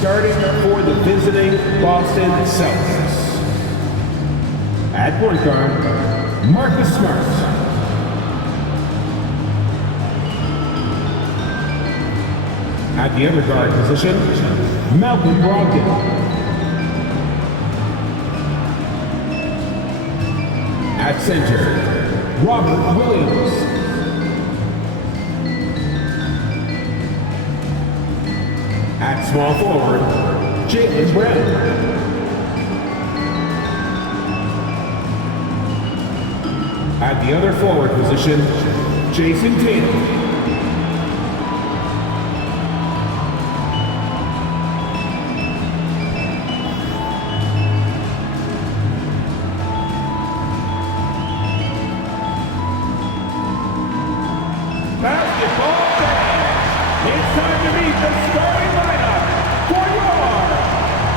Starting for the visiting Boston Celtics. At point guard, Marcus Smart. At the other guard position, Malcolm Brogdon. At center, Robert Williams. At small forward, Jaylen Brown. At the other forward position, Jason Tatum. Basketball fans, it's time to meet the starting lineup for your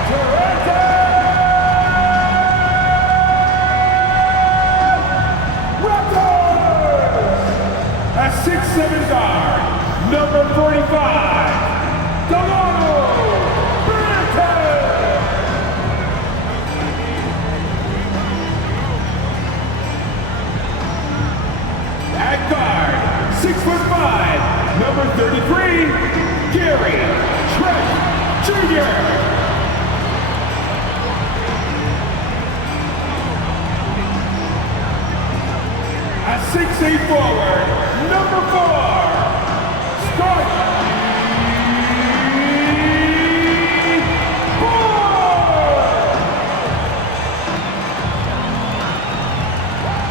Toronto Raptors! A 6'7" guard, number 45, Delano Blanton! At guard, 6'5", number 33, Gary Trent Jr. A 6'8" forward, number 4, Scott Moore.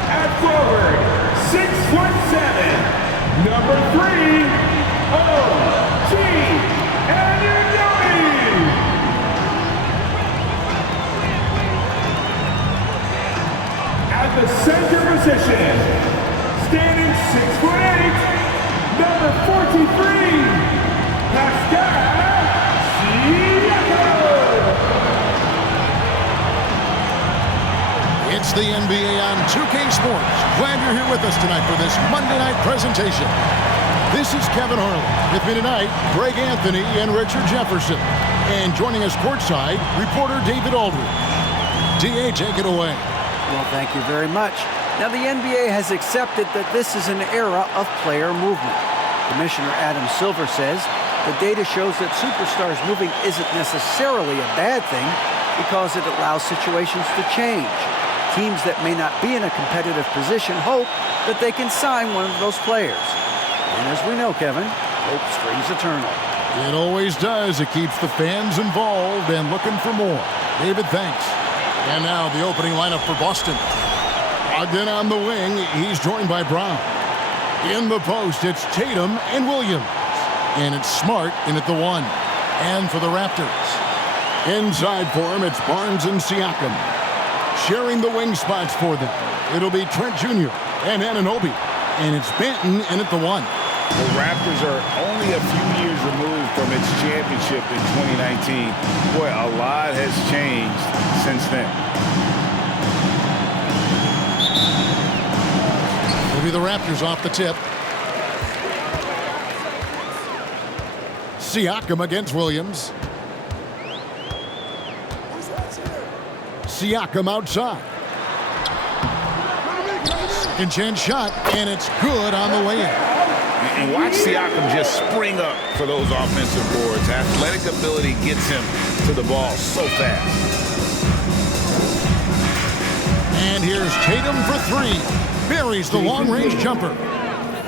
At forward, 6'7", number 3, O.G. Anunoby. At the center position, standing 6'8", number 43, Pascal Siakam. It's the NBA on 2K Sports. Glad you're here with us tonight for this Monday night presentation. This is Kevin Harlan. With me tonight, Greg Anthony and Richard Jefferson. And joining us courtside, reporter David Aldridge. D.A., take it away. Well, thank you very much. Now, the NBA has accepted that this is an era of player movement. Commissioner Adam Silver says the data shows that superstars moving isn't necessarily a bad thing because it allows situations to change. Teams that may not be in a competitive position hope that they can sign one of those players. And as we know, Kevin, hope springs eternal. It always does. It keeps the fans involved and looking for more. David, thanks. And now the opening lineup for Boston. Ogden on the wing. He's joined by Brown. In the post, it's Tatum and Williams. And it's Smart in at the 1. And for the Raptors, inside for him, it's Barnes and Siakam. Sharing the wing spots for them, it'll be Trent Jr. and Anunoby. And it's Benton in at the 1. The Raptors are only a few years removed from its championship in 2019. Boy, a lot has changed since then. It'll be the Raptors off the tip. Siakam against Williams. Siakam outside. Second chance shot, and it's good on the way in. And watch Siakam just spring up for those offensive boards. Athletic ability gets him to the ball so fast. And here's Tatum for 3. Buries the long-range jumper.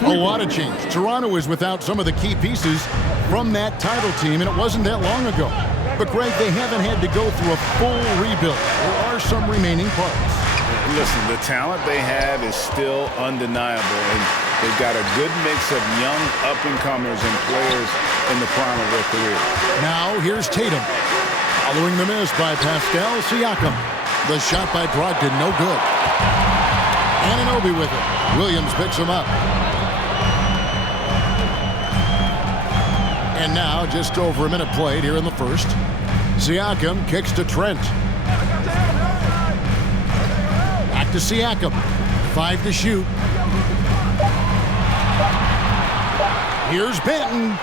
A lot of change. Toronto is without some of the key pieces from that title team, and it wasn't that long ago. But, Greg, they haven't had to go through a full rebuild. There are some remaining parts. Listen, the talent they have is still undeniable, and they've got a good mix of young up-and-comers and players in the prime of their career. Now, here's Tatum. Following the miss by Pascal Siakam. The shot by Brogdon, no good. Anunoby with it. Williams picks him up. And now, just over a minute played here in the first. Siakam kicks to Trent. Back to Siakam. 5 to shoot. Here's Benton.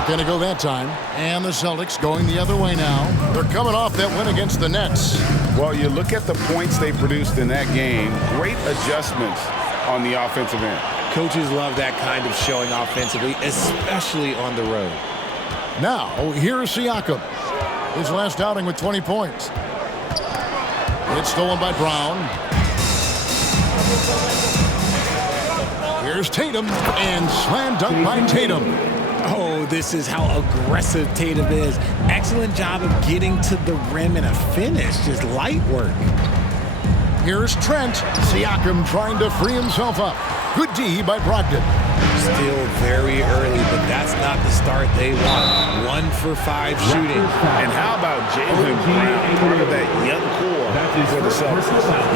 Not going to go that time. And the Celtics going the other way now. They're coming off that win against the Nets. Well, you look at the points they produced in that game. Great adjustments on the offensive end. Coaches love that kind of showing offensively, especially on the road. Now, here's Siakam. His last outing with 20 points. It's stolen by Brown. Here's Tatum, and slam dunk by Tatum. Oh, this is how aggressive Tatum is. Excellent job of getting to the rim and a finish. Just light work. Here's Trent. Siakam trying to free himself up. Good D by Brogdon. Still very early, but that's not the start they want. 1 for 5 shooting. And how about Jaylen Brown, part of that young core for the Celtics?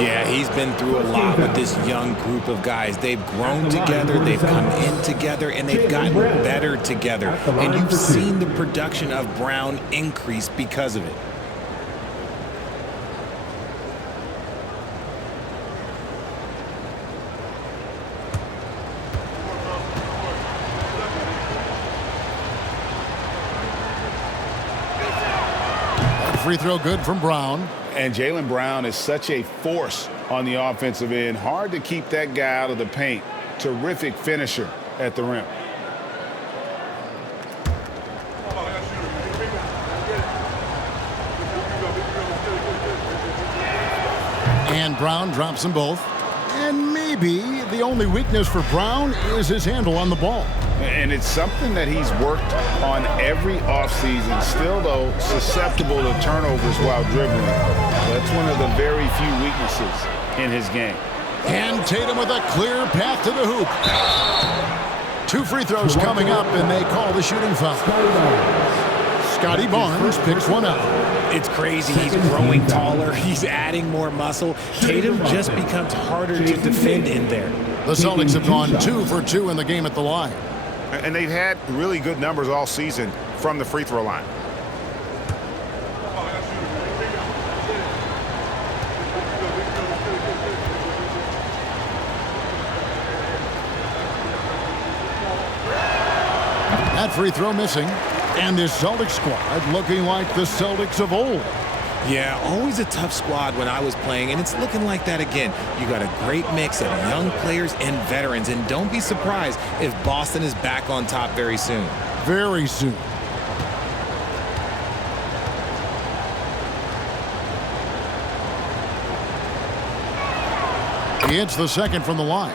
Yeah, he's been through a lot with this young group of guys. They've grown together, they've come in together, and they've gotten better together. And you've seen the production of Brown increase because of it. Free throw good from Brown. And Jaylen Brown is such a force on the offensive end. Hard to keep that guy out of the paint. Terrific finisher at the rim. And Brown drops them both. And maybe the only weakness for Brown is his handle on the ball. And it's something that he's worked on every offseason. Still, though, susceptible to turnovers while dribbling. That's one of the very few weaknesses in his game. And Tatum with a clear path to the hoop. 2 free throws coming up, and they call the shooting foul. Scotty Barnes picks one up. It's crazy. He's growing taller. He's adding more muscle. Tatum just becomes harder to defend in there. The Celtics have gone 2 for 2 in the game at the line. And they've had really good numbers all season from the free throw line. That free throw missing. And this Celtics squad looking like the Celtics of old. Yeah, always a tough squad when I was playing, and it's looking like that again. You got a great mix of young players and veterans, and don't be surprised if Boston is back on top very soon. Very soon. He hits the second from the line.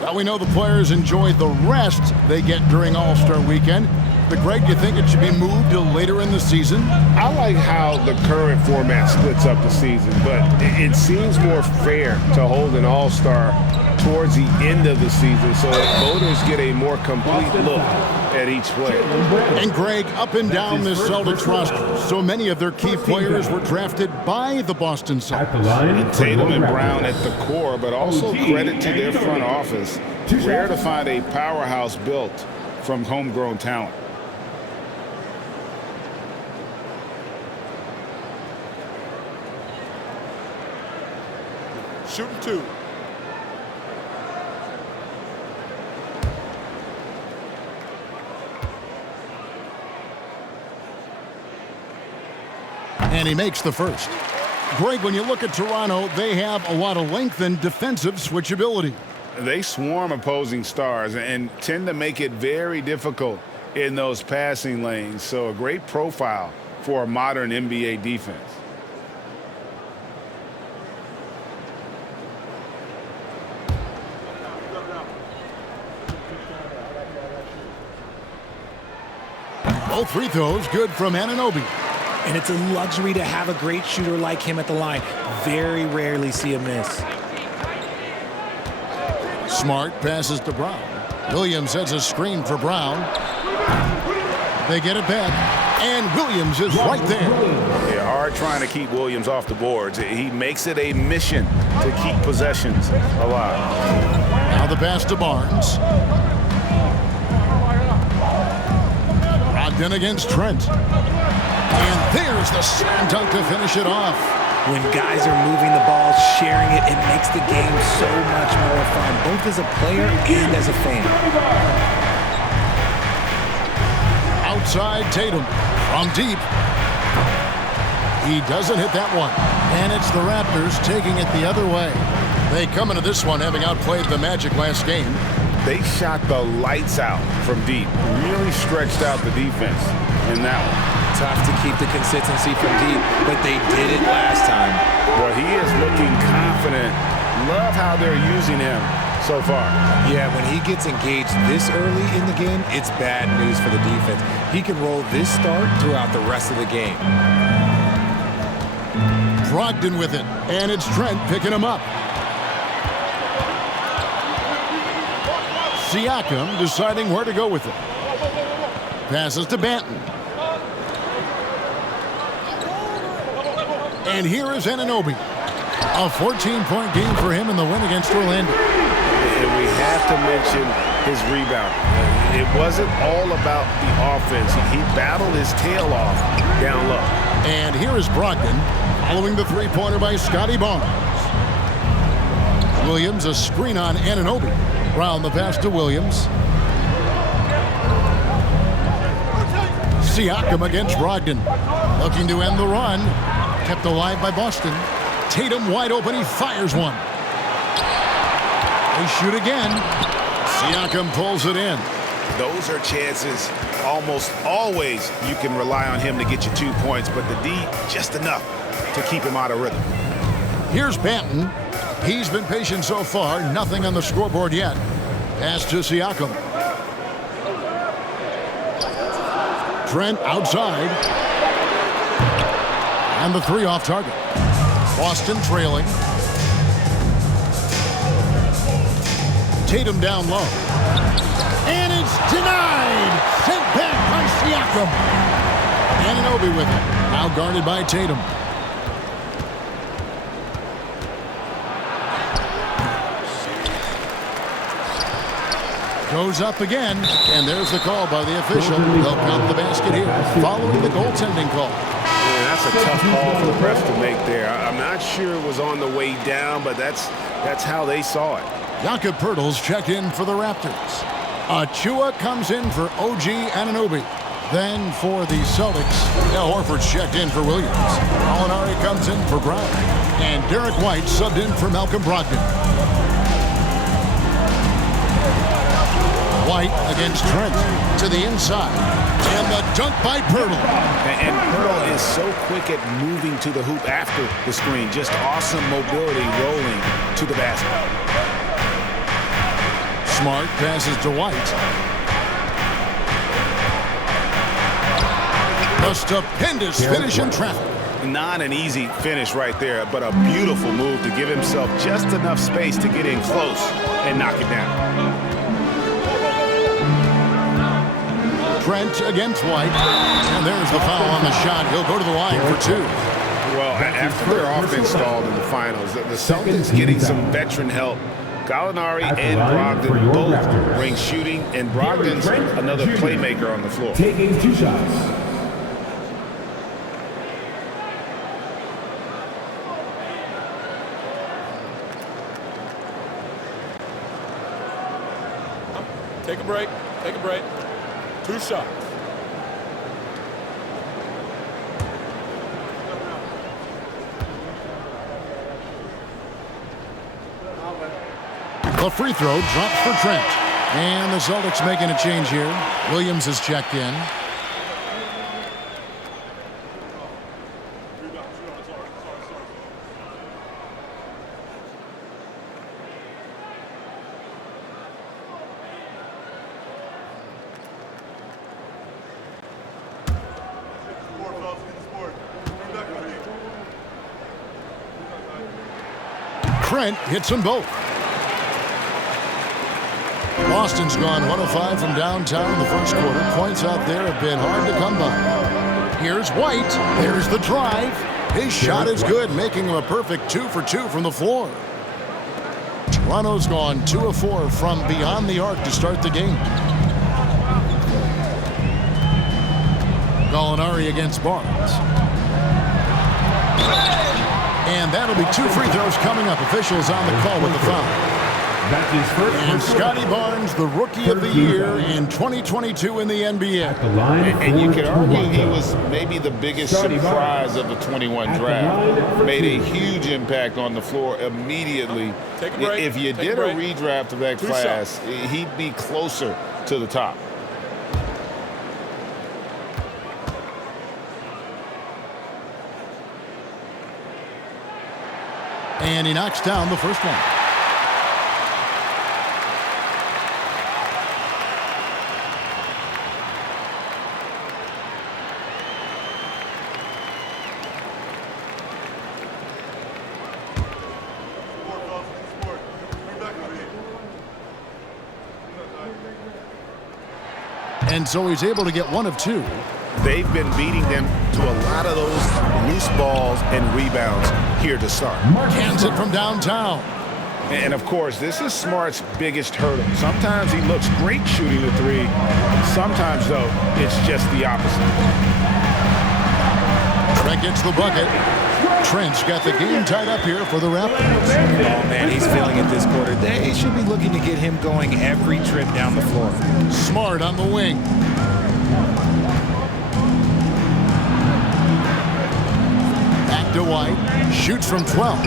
Well, we know the players enjoy the rest they get during All-Star Weekend. But Greg, you think it should be moved to later in the season? I like how the current format splits up the season, but it seems more fair to hold an all-star towards the end of the season so that voters get a more complete look at each player. And Greg, up and down this Celtics roster, so many of their key players were drafted by the Boston Celtics. And Tatum and Brown at the core, but also credit to their front office. Rare to find a powerhouse built from homegrown talent. Shooting 2. And he makes the first. Greg, when you look at Toronto, they have a lot of length and defensive switchability. They swarm opposing stars and tend to make it very difficult in those passing lanes. So a great profile for a modern NBA defense. Both free throws good from Anunoby. And it's a luxury to have a great shooter like him at the line. Very rarely see a miss. Smart passes to Brown. Williams sets a screen for Brown. They get it back. And Williams is right there. Yeah, hard trying to keep Williams off the boards. He makes it a mission to keep possessions alive. Now the pass to Barnes. Brogdon against Trent. And there's the slam dunk to finish it off. When guys are moving the ball, sharing it, it makes the game so much more fun, both as a player and as a fan. Outside Tatum from deep. He doesn't hit that one. And it's the Raptors taking it the other way. They come into this one having outplayed the Magic last game. They shot the lights out from deep. Really stretched out the defense in that one. Tough to keep the consistency from deep, but they did it last time. Well, he is looking confident. Love how they're using him so far. Yeah, when he gets engaged this early in the game, it's bad news for the defense. He can roll this start throughout the rest of the game. Brogdon with it, and it's Trent picking him up. Siakam deciding where to go with it. Passes to Banton. And here is Anunoby. A 14-point game for him in the win against Orlando. And we have to mention his rebound. It wasn't all about the offense. He battled his tail off down low. And here is Brogdon following the three-pointer by Scotty Barnes. Williams a screen on Anunoby. Brown the pass to Williams. Siakam against Brogdon. Looking to end the run. Kept alive by Boston. Tatum wide open. He fires one. They shoot again. Siakam pulls it in. Those are chances almost always you can rely on him to get you 2 points, but the D just enough to keep him out of rhythm. Here's Banton. He's been patient so far. Nothing on the scoreboard yet. Pass to Siakam. Trent outside. And the three off target. Boston trailing. Tatum down low. And it's denied. Sent back by Siakam. Anunoby with it. Now guarded by Tatum. Goes up again, and there's the call by the official. They'll count the basket here, following the goaltending call. Yeah, that's a tough call for the refs to make there. I'm not sure it was on the way down, but that's how they saw it. Jakob Poeltl's checked in for the Raptors. Achua comes in for OG Anunoby. Then for the Celtics, Al Horford's checked in for Williams. Gallinari comes in for Brown. And Derek White subbed in for Malcolm Brogdon. White against Trent to the inside. And the dunk by Poeltl. And Poeltl is so quick at moving to the hoop after the screen. Just awesome mobility rolling to the basket. Smart passes to White. A stupendous finish in traffic. Not an easy finish right there, but a beautiful move to give himself just enough space to get in close and knock it down. Trent against White. And there's the foul on the shot. He'll go to the line for two. Well, after their offense stalled in the finals, the Celtics getting some veteran help. Gallinari and Brogdon both bring shooting, and Brogdon's another playmaker on the floor. Taking 2 shots. Take a break. Take a break. 2 shots. The free throw drops for Trent. And the Celtics making a change here. Williams is checked in. Trent hits them both. Boston's gone 1 of 5 from downtown in the first quarter. Points out there have been hard to come by. Here's White. There's the drive. His shot is good, making him a perfect 2 for 2 from the floor. Toronto's gone 2 of 4 from beyond the arc to start the game. Gallinari against Barnes. And that'll be 2 free throws coming up. Officials on the call with the foul. That's his first And personal Scotty foul. Barnes, the Rookie of the Year in 2022 in the NBA. At the line And you for could argue he Toronto. was maybe the biggest Scotty surprise Barnes. of the 21 At the draft. line for Made a two. huge impact on the floor immediately. Take a break. If you Take a did a break. redraft of that Two class, he'd be closer to the top. And he knocks down the first one. And so he's able to get one of two. They've been beating them to a lot of those loose balls and rebounds here to start. Cans it from downtown. And of course, this is Smart's biggest hurdle. Sometimes he looks great shooting the three. Sometimes, though, it's just the opposite. Trent gets the bucket. Trent's got the game tied up here for the Raptors. Oh, man, he's feeling it this quarter. They should be looking to get him going every trip down the floor. Smart on the wing. Back to White. Shoots from 12.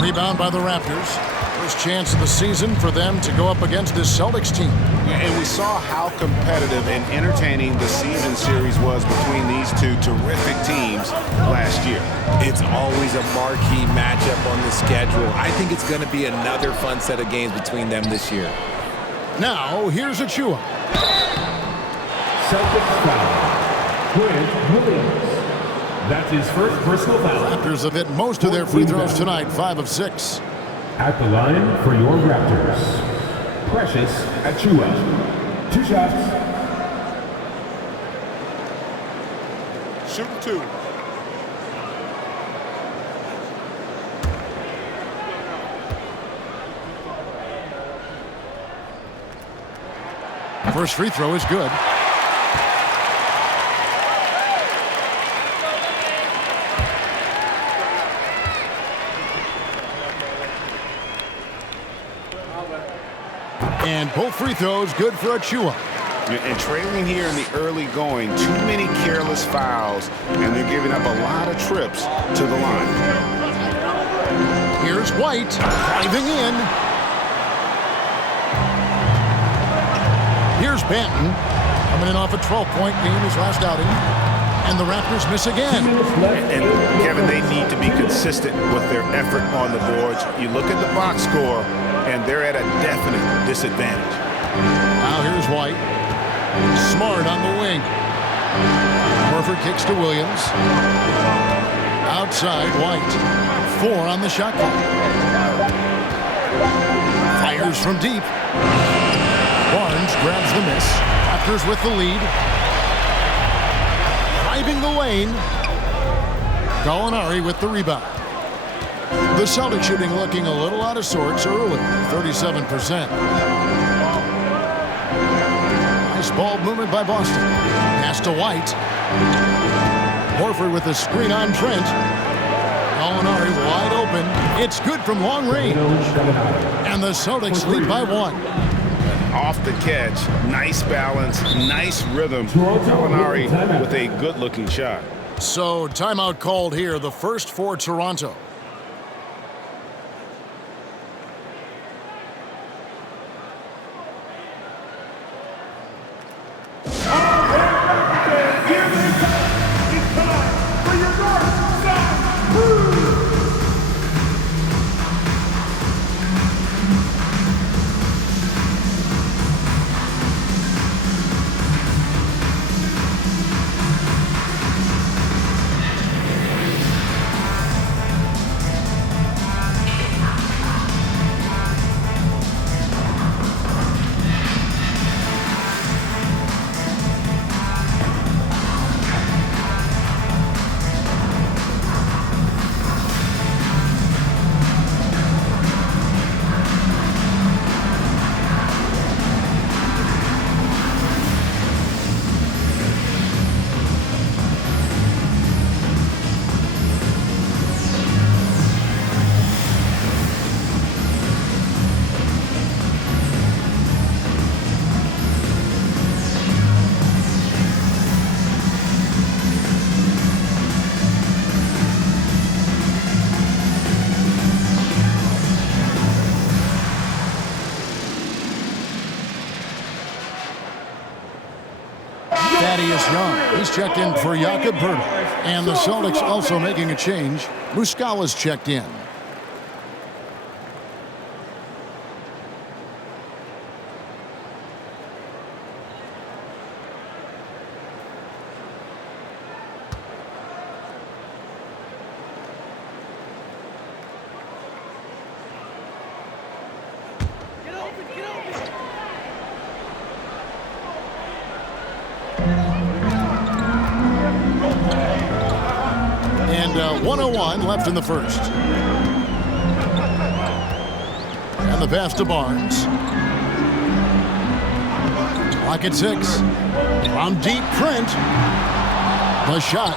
Rebound by the Raptors. First chance of the season for them to go up against this Celtics team. And we saw how competitive and entertaining the season series was between these two terrific teams last year. It's always a marquee matchup on the schedule. I think it's going to be another fun set of games between them this year. Now, here's Achua. Celtics foul. Grant Williams. That's his first personal foul. Raptors have hit most of their free throws tonight, 5 of 6. At the line for your Raptors, Precious Achua. 2 shots. Shoot two. First free throw is good. And both free throws good for Achua. And trailing here in the early going, too many careless fouls, and they're giving up a lot of trips to the line. Here's White driving in. Here's Banton coming in off a 12-point game his last outing. And the Raptors miss again. And Kevin, they need to be consistent with their effort on the boards. You look at the box score, and they're at a definite disadvantage. Now here's White. Smart on the wing. Horford kicks to Williams. Outside, White. 4 on the shot clock. Fires from deep. Barnes grabs the miss. Raptors with the lead. Driving the lane. Gallinari with the rebound. The Celtics shooting looking a little out of sorts early, 37%. Nice ball movement by Boston. Pass to White. Horford with the screen on Trent. Gallinari wide open. It's good from long range. And the Celtics lead by 1. Off the catch, nice balance, nice rhythm. Gallinari with a good-looking shot. So timeout called here, the first for Toronto. Thaddeus Young, he's checked in for Jakob Poeltl. And the Celtics also making a change. Muscala's checked in. And 1:01 left in the first. And the pass to Barnes. Clock at 6. From deep, Trent. The shot,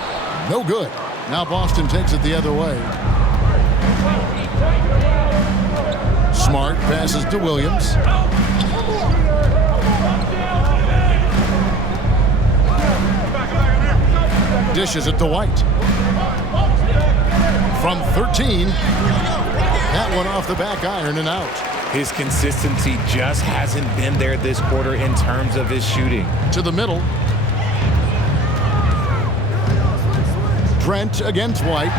no good. Now Boston takes it the other way. Smart passes to Williams. Dishes it to White. From 13. That one off the back iron and out. His consistency just hasn't been there this quarter in terms of his shooting. To the middle. Trent against White.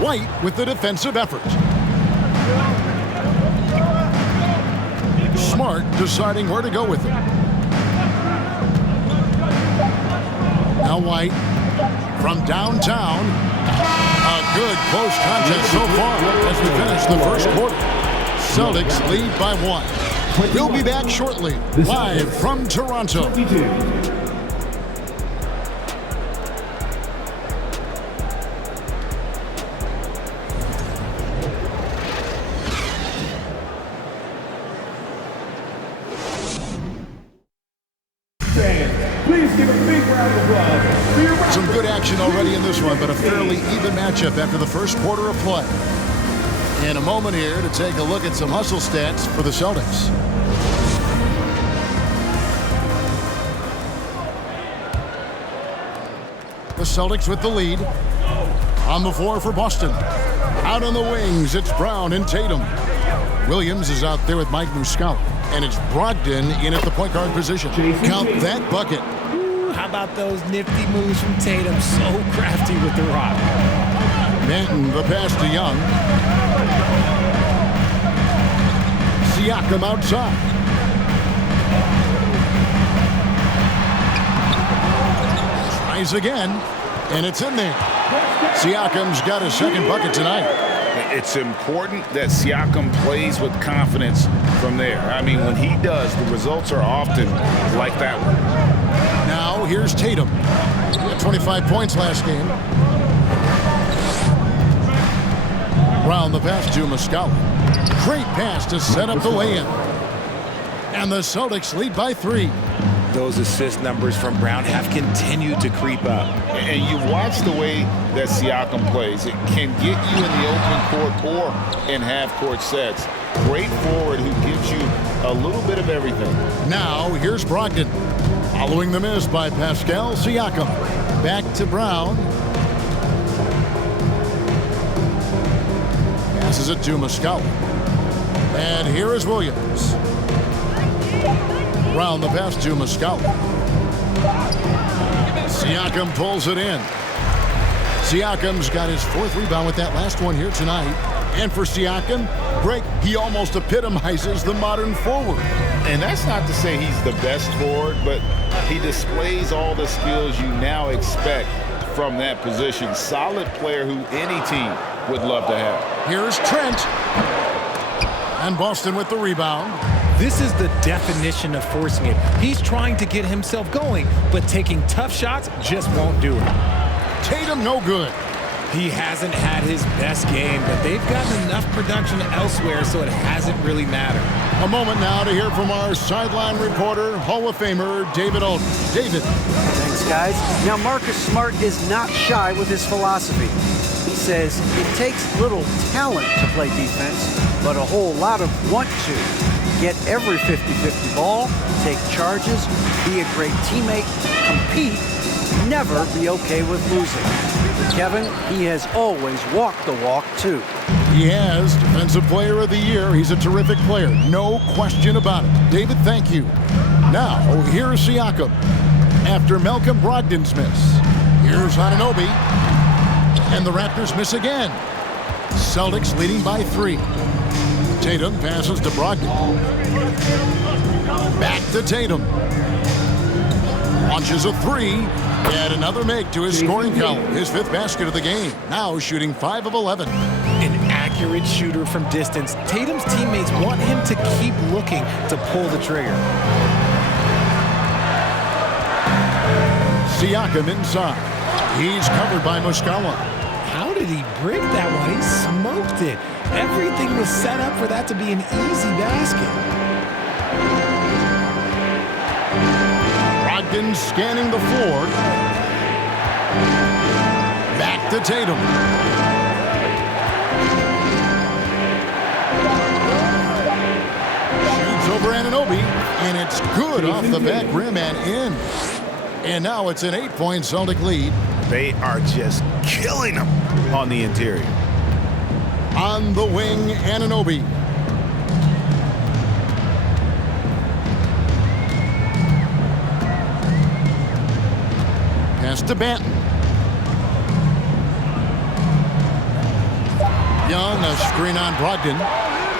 White with the defensive effort. Smart deciding where to go with it. Now White from downtown. A good close contest so far as we finish the first quarter. Celtics lead by 1. We'll be back shortly, live from Toronto. Please give a big round of applause for your Some good action already in this one, but a fairly even matchup after the first quarter of play. In a moment here to take a look at some hustle stats for the Celtics. The Celtics with the lead. On the floor for Boston. Out on the wings, it's Brown and Tatum. Williams is out there with Mike Muscala. And it's Brogdon in at the point guard position. Count that bucket. How about those nifty moves from Tatum? So crafty with the rock. Manton, the pass to Young. Siakam outside. Tries again, and it's in there. Siakam's got his second bucket tonight. It's important that Siakam plays with confidence from there. I mean, when he does, the results are often like that one. Now here's Tatum. He had 25 points last game. Brown the pass to Muscala. Great pass to set up the lay-in. And the Celtics lead by 3. Those assist numbers from Brown have continued to creep up. And you watch the way that Siakam plays. It can get you in the open court or in half-court sets. Great forward who gives you a little bit of everything. Now here's Brogdon. Following the miss by Pascal Siakam. Back to Brown. Passes it to Muscala. And here is Williams. Brown the pass to Muscala. Siakam pulls it in. Siakam's got his 4th rebound with that last one here tonight. And for Siakam, Greg, he almost epitomizes the modern forward. And that's not to say he's the best forward, but he displays all the skills you now expect from that position. Solid player who any team would love to have. Here's Trent. And Boston with the rebound. This is the definition of forcing it. He's trying to get himself going, but taking tough shots just won't do it. Tatum no good. He hasn't had his best game, but they've gotten enough production elsewhere, so it hasn't really mattered. A moment now to hear from our sideline reporter, Hall of Famer David Alden. David. Thanks, guys. Now, Marcus Smart is not shy with his philosophy. He says it takes little talent to play defense, but a whole lot of want to. Get every 50-50 ball, take charges, be a great teammate, compete, never be okay with losing. For Kevin, he has always walked the walk, too. He has Defensive Player of the Year. He's a terrific player. No question about it. David, thank you. Now, here's Siakam. after Malcolm Brogdon's miss. Here's Anunoby. And the Raptors miss again. Celtics leading by 3. Tatum passes to Brogdon. Back to Tatum. Launches a 3. And another make to his scoring column. His 5th basket of the game. Now shooting 5 of 11. An accurate shooter from distance. Tatum's teammates want him to keep looking to pull the trigger. Siakam inside. He's covered by Muscala. How did he break that one? He smoked it. Everything was set up for that to be an easy basket. Brogdon scanning the floor. Back to Tatum. Shoots over Anunoby, and it's good off the back rim and in. And now it's an 8-point Celtic lead. They are just killing them on the interior. On the wing, Anunoby. Pass to Banton. Young, a screen on Brogdon.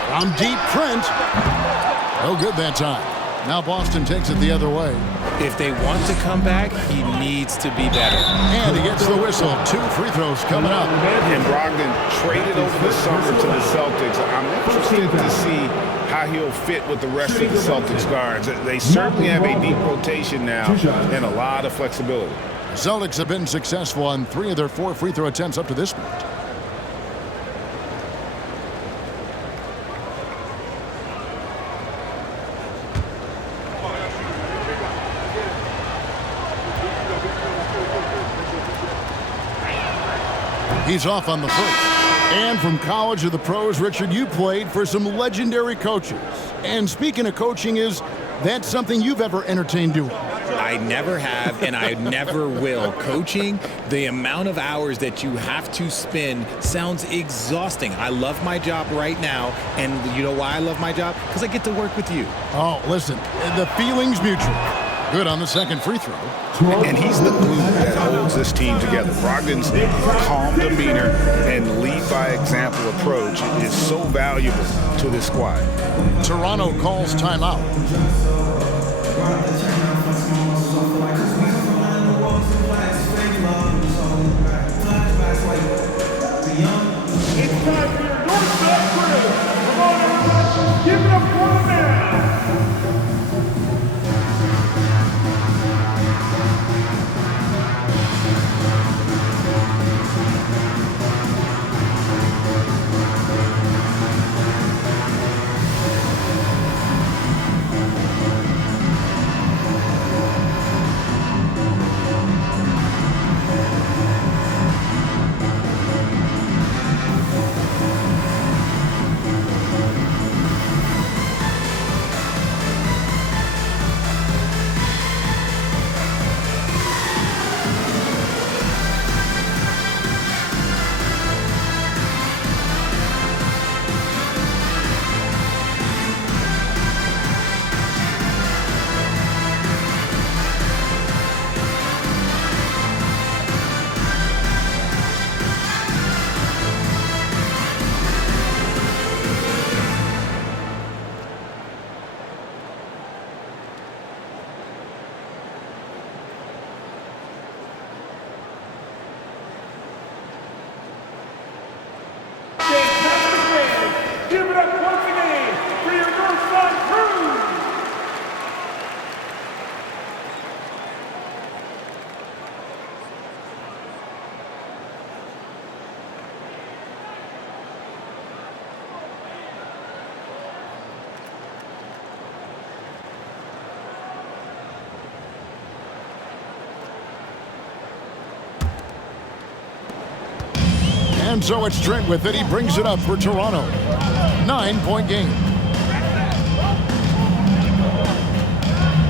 From deep, Trent. No good that time. Now Boston takes it the other way. If they want to come back, he needs to be better. And he gets the whistle. 2 free throws coming up. And Brogdon traded over the summer to the Celtics. I'm interested to see how he'll fit with the rest of the Celtics guards. They certainly have a deep rotation now and a lot of flexibility. Celtics have been successful on 3 of their 4 free throw attempts up to this point. He's off on the first. And from college to the pros, Richard, you played for some legendary coaches. And speaking of coaching, is that something you've ever entertained doing? I never have, and I never will. Coaching, the amount of hours that you have to spend sounds exhausting. I love my job right now, and you know why I love my job? Because I get to work with you. Oh, listen, the feeling's mutual. Good on the second free throw. And he's the glue that holds this team together. Brogdon's calm demeanor and lead by example approach is so valuable to this squad. Toronto calls timeout. It's time for your Northside crew. Come on, everybody. Give it up for the man. Give it up once again for your Northside crew. And so it's Trent with it. He brings it up for Toronto. 9-point game.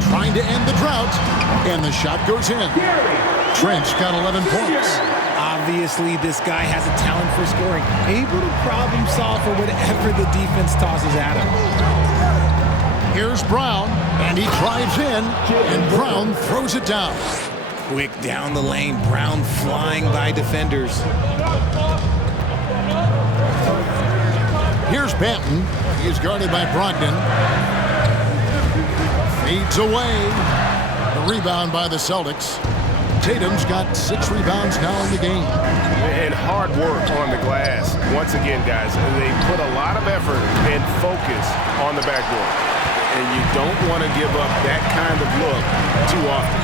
Trying to end the drought. And the shot goes in. Trent's got 11 points. Obviously, this guy has a talent for scoring. Able to problem solve for whatever the defense tosses at him. Here's Brown, and he drives in, and Brown throws it down. Quick down the lane. Brown flying by defenders. Here's Banton. He's guarded by Brogdon. Feeds away. The rebound by the Celtics. Tatum's got 6 rebounds now in the game. And hard work on the glass. Once again, guys, they put a lot of effort and focus on the backboard. And you don't want to give up that kind of look too often.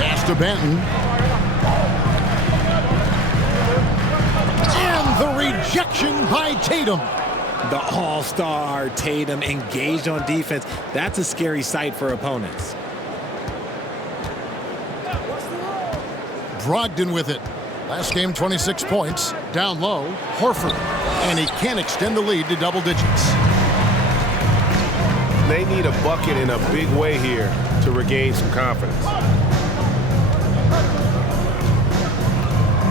Pass to Banton. And the rejection by Tatum. The all-star Tatum engaged on defense. That's a scary sight for opponents. Brogdon with it. Last game, 26 points. Down low, Horford. And he can't extend the lead to double digits. They need a bucket in a big way here to regain some confidence.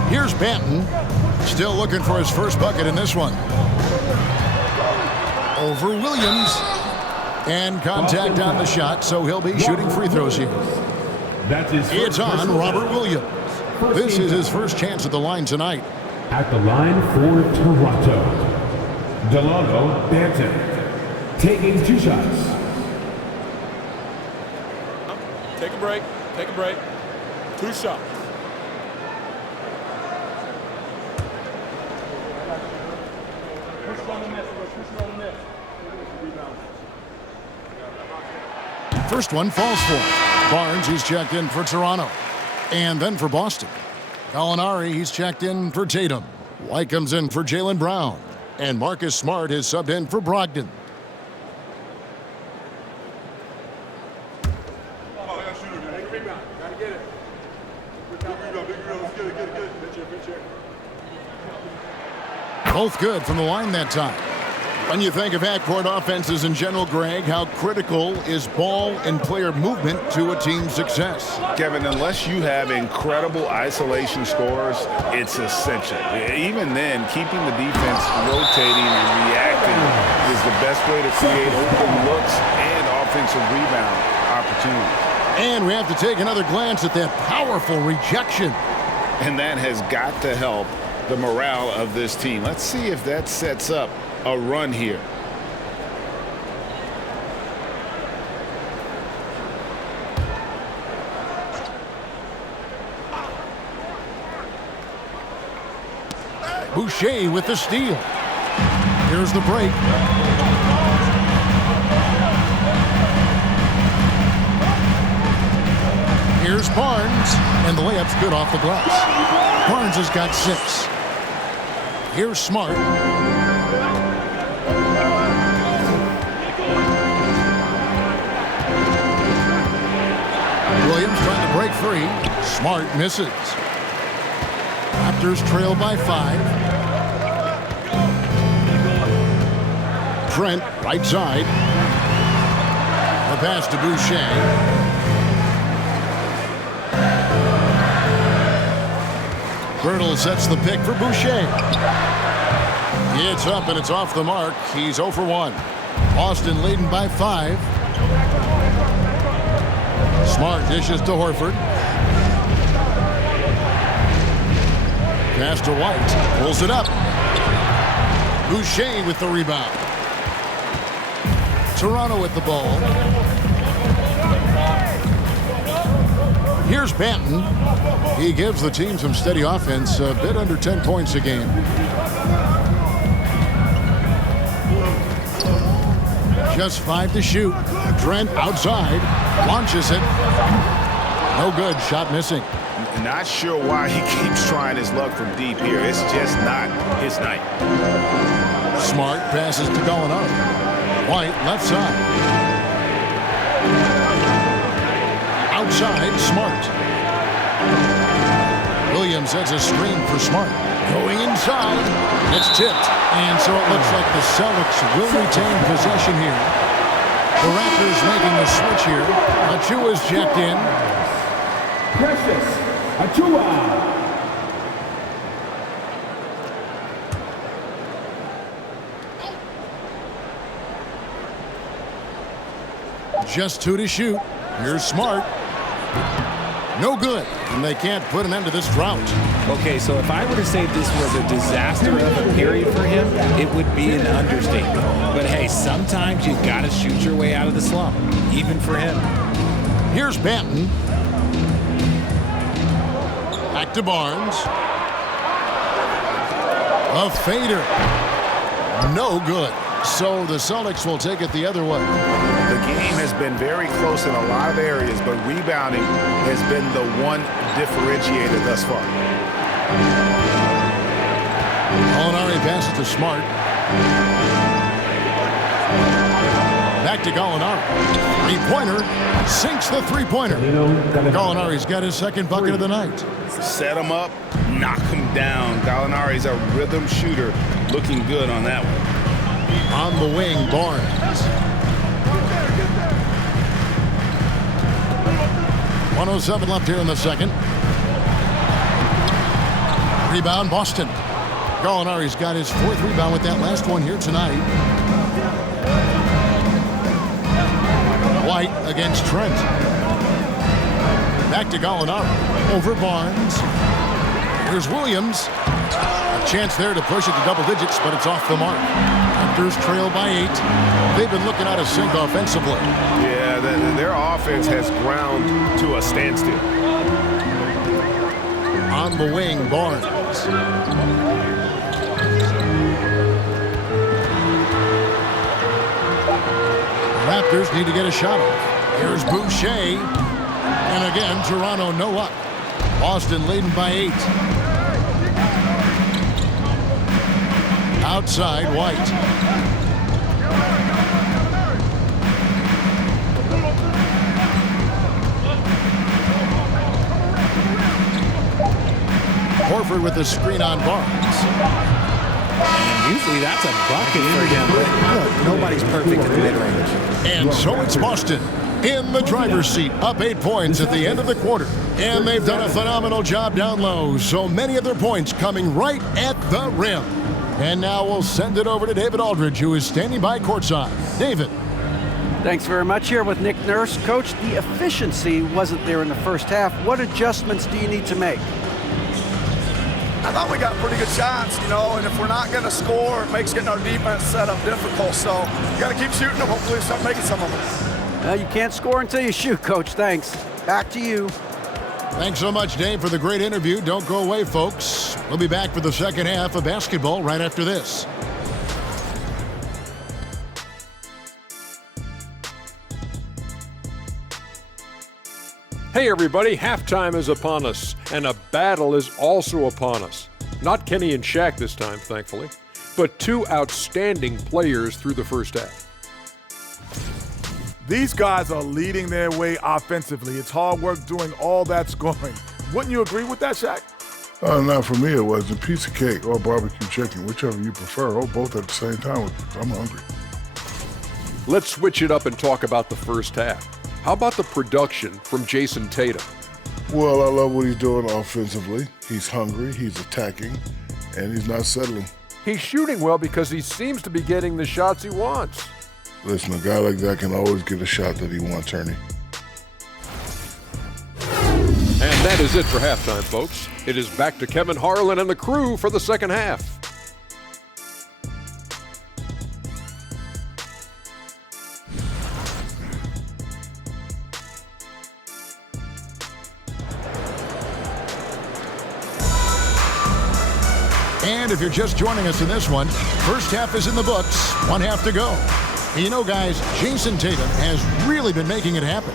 Here's Banton. Still looking for his first bucket in this one. Over Williams. And contact on the shot, so he'll be shooting free throws here. It's on Robert Williams. This is his first chance at the line tonight. At the line for Toronto, Delano Banton, taking 2 shots. Take a break. Take a break. 2 shots. First one falls for Barnes. He's checked in for Toronto. And then for Boston, Gallinari, he's checked in for Tatum. White comes in for Jaylen Brown. And Marcus Smart is subbed in for Brogdon. Both good from the line that time. When you think of half-court offenses in general, Greg, how critical is ball and player movement to a team's success? Kevin, unless you have incredible isolation scores, it's essential. Even then, keeping the defense rotating and reacting is the best way to create open looks and offensive rebound opportunities. And we have to take another glance at that powerful rejection. And that has got to help the morale of this team. Let's see if that sets up a run here. Boucher with the steal. Here's the break. Here's Barnes, and the layup's good off the glass. Barnes has got 6. Here's Smart. Williams trying to break free. Smart misses. Raptors trail by 5. Trent, right side. The pass to Boucher. Bertle sets the pick for Boucher. It's up and it's off the mark. He's 0 for 1. Boston leading by 5. Smart dishes to Horford. Pass to White. Pulls it up. Boucher with the rebound. Toronto with the ball. Here's Banton. He gives the team some steady offense, a bit under 10 points a game. Just 5 to shoot. Trent outside. Launches it. No good. Shot missing. Not sure why he keeps trying his luck from deep here. It's just not his night. Smart passes to Gallinari. White left side. Outside, Smart. Williams has a screen for Smart. Going inside. It's tipped. And so it looks like the Celtics will retain possession here. The Raptors making a switch here. Achua's checked in. Precious Achua. Just 2 to shoot. Here's Smart. No good, and they can't put an end to this drought. Okay, so if I were to say this was a disaster of a period for him, it would be an understatement. But hey, sometimes you got to shoot your way out of the slump, even for him. Here's Banton. Back to Barnes. A fader. No good. So the Celtics will take it the other way. The game has been very close in a lot of areas, but rebounding has been the one differentiator thus far. Gallinari passes to Smart. Back to Gallinari. Three-pointer. Sinks the three-pointer. Gallinari's got his second bucket of the night. Set him up, knock him down. Gallinari's a rhythm shooter. Looking good on that one. On the wing, Barnes. 1:07 left here in the second. Rebound, Boston. Gallinari's got his 4th rebound with that last one here tonight. White against Trent. Back to Gallinari. Over Barnes. Here's Williams. A chance there to push it to double digits, but it's off the mark. Raptors trail by 8. They've been looking out of sync offensively. Yeah, their offense has ground to a standstill. On the wing, Barnes. Raptors need to get a shot off. Here's Boucher. And again, Toronto no luck. Boston leading by 8. Outside, White. Horford with the screen on Barnes. And usually that's a bucket for him, but look, nobody's perfect in the mid-range. And so it's Boston in the driver's seat, up 8 points at the end of the quarter. And they've done a phenomenal job down low, so many of their points coming right at the rim. And now we'll send it over to David Aldridge, who is standing by courtside. David. Thanks very much. Here with Nick Nurse. Coach, the efficiency wasn't there in the first half. What adjustments do you need to make? I thought we got pretty good shots, and if we're not going to score, it makes getting our defense set up difficult. So you got to keep shooting them. Hopefully start making some of them. You can't score until you shoot, Coach. Thanks. Back to you. Thanks so much, Dave, for the great interview. Don't go away, folks. We'll be back for the second half of basketball right after this. Hey everybody, halftime is upon us, and a battle is also upon us. Not Kenny and Shaq this time, thankfully, but 2 outstanding players through the first half. These guys are leading their way offensively. It's hard work doing all that scoring. Wouldn't you agree with that, Shaq? Not for me. It was a piece of cake or barbecue chicken, whichever you prefer, or both at the same time. I'm hungry. Let's switch it up and talk about the first half. How about the production from Jason Tatum? Well, I love what he's doing offensively. He's hungry, he's attacking, and he's not settling. He's shooting well because he seems to be getting the shots he wants. Listen, a guy like that can always get a shot that he wants, Ernie. And that is it for halftime, folks. It is back to Kevin Harlan and the crew for the second half. And if you're just joining us in this one, first half is in the books, 1 half to go. And you know, guys, Jason Tatum has really been making it happen.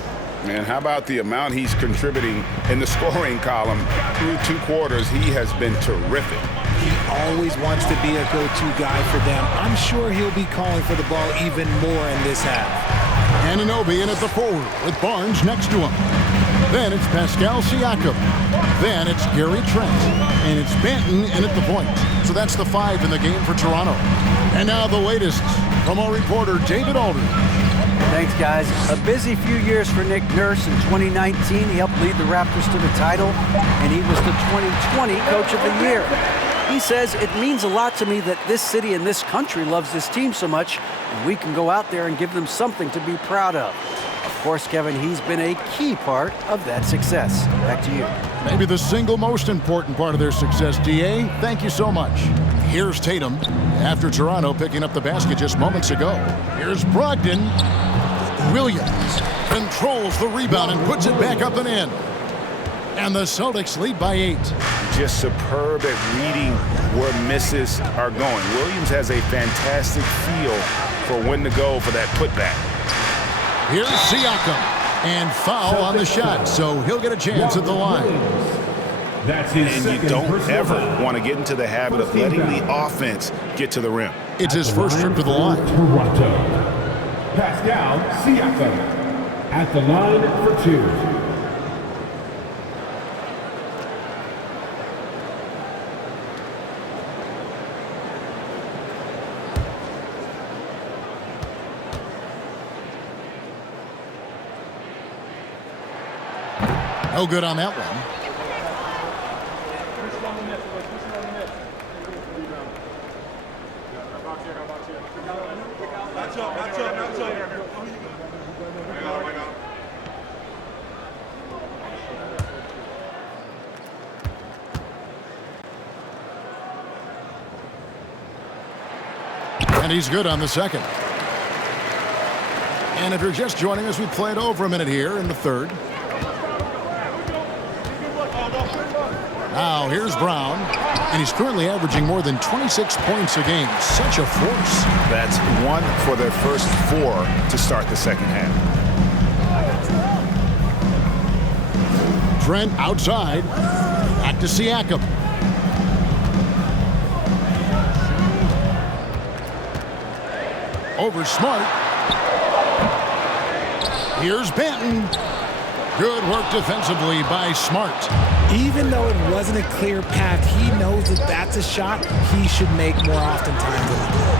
And how about the amount he's contributing in the scoring column through 2 quarters? He has been terrific. He always wants to be a go-to guy for them. I'm sure he'll be calling for the ball even more in this half. Anunoby in at the forward with Barnes next to him. Then it's Pascal Siakam. Then it's Gary Trent. And it's Banton in at the point. So that's the 5 in the game for Toronto. And now the latest from our reporter, David Aldridge. Thanks, guys. A busy few years for Nick Nurse. In 2019, he helped lead the Raptors to the title, and he was the 2020 Coach of the Year. He says, it means a lot to me that this city and this country loves this team so much, and we can go out there and give them something to be proud of. A course, Kevin, he's been a key part of that success. Back to you. Maybe the single most important part of their success, D.A. Thank you so much. Here's Tatum after Toronto picking up the basket just moments ago. Here's Brogdon. Williams controls the rebound and puts it back up and in. And the Celtics lead by 8. Just superb at reading where misses are going. Williams has a fantastic feel for when to go for that putback. Here's Siakam. And foul on the shot, so he'll get a chance at the line. And you don't ever want to get into the habit of letting the offense get to the rim. It's his first trip to the line. Toronto. Pascal Siakam at the line for 2. No good on that one. And he's good on the second. And if you're just joining us, we played over a minute here in the third. Now here's Brown, and he's currently averaging more than 26 points a game. Such a force. That's 1 for their first 4 to start the second half. Trent outside. Back to Siakam. Over Smart. Here's Benton. Good work defensively by Smart. Even though it wasn't a clear path, he knows that that's a shot he should make more oftentimes than he did.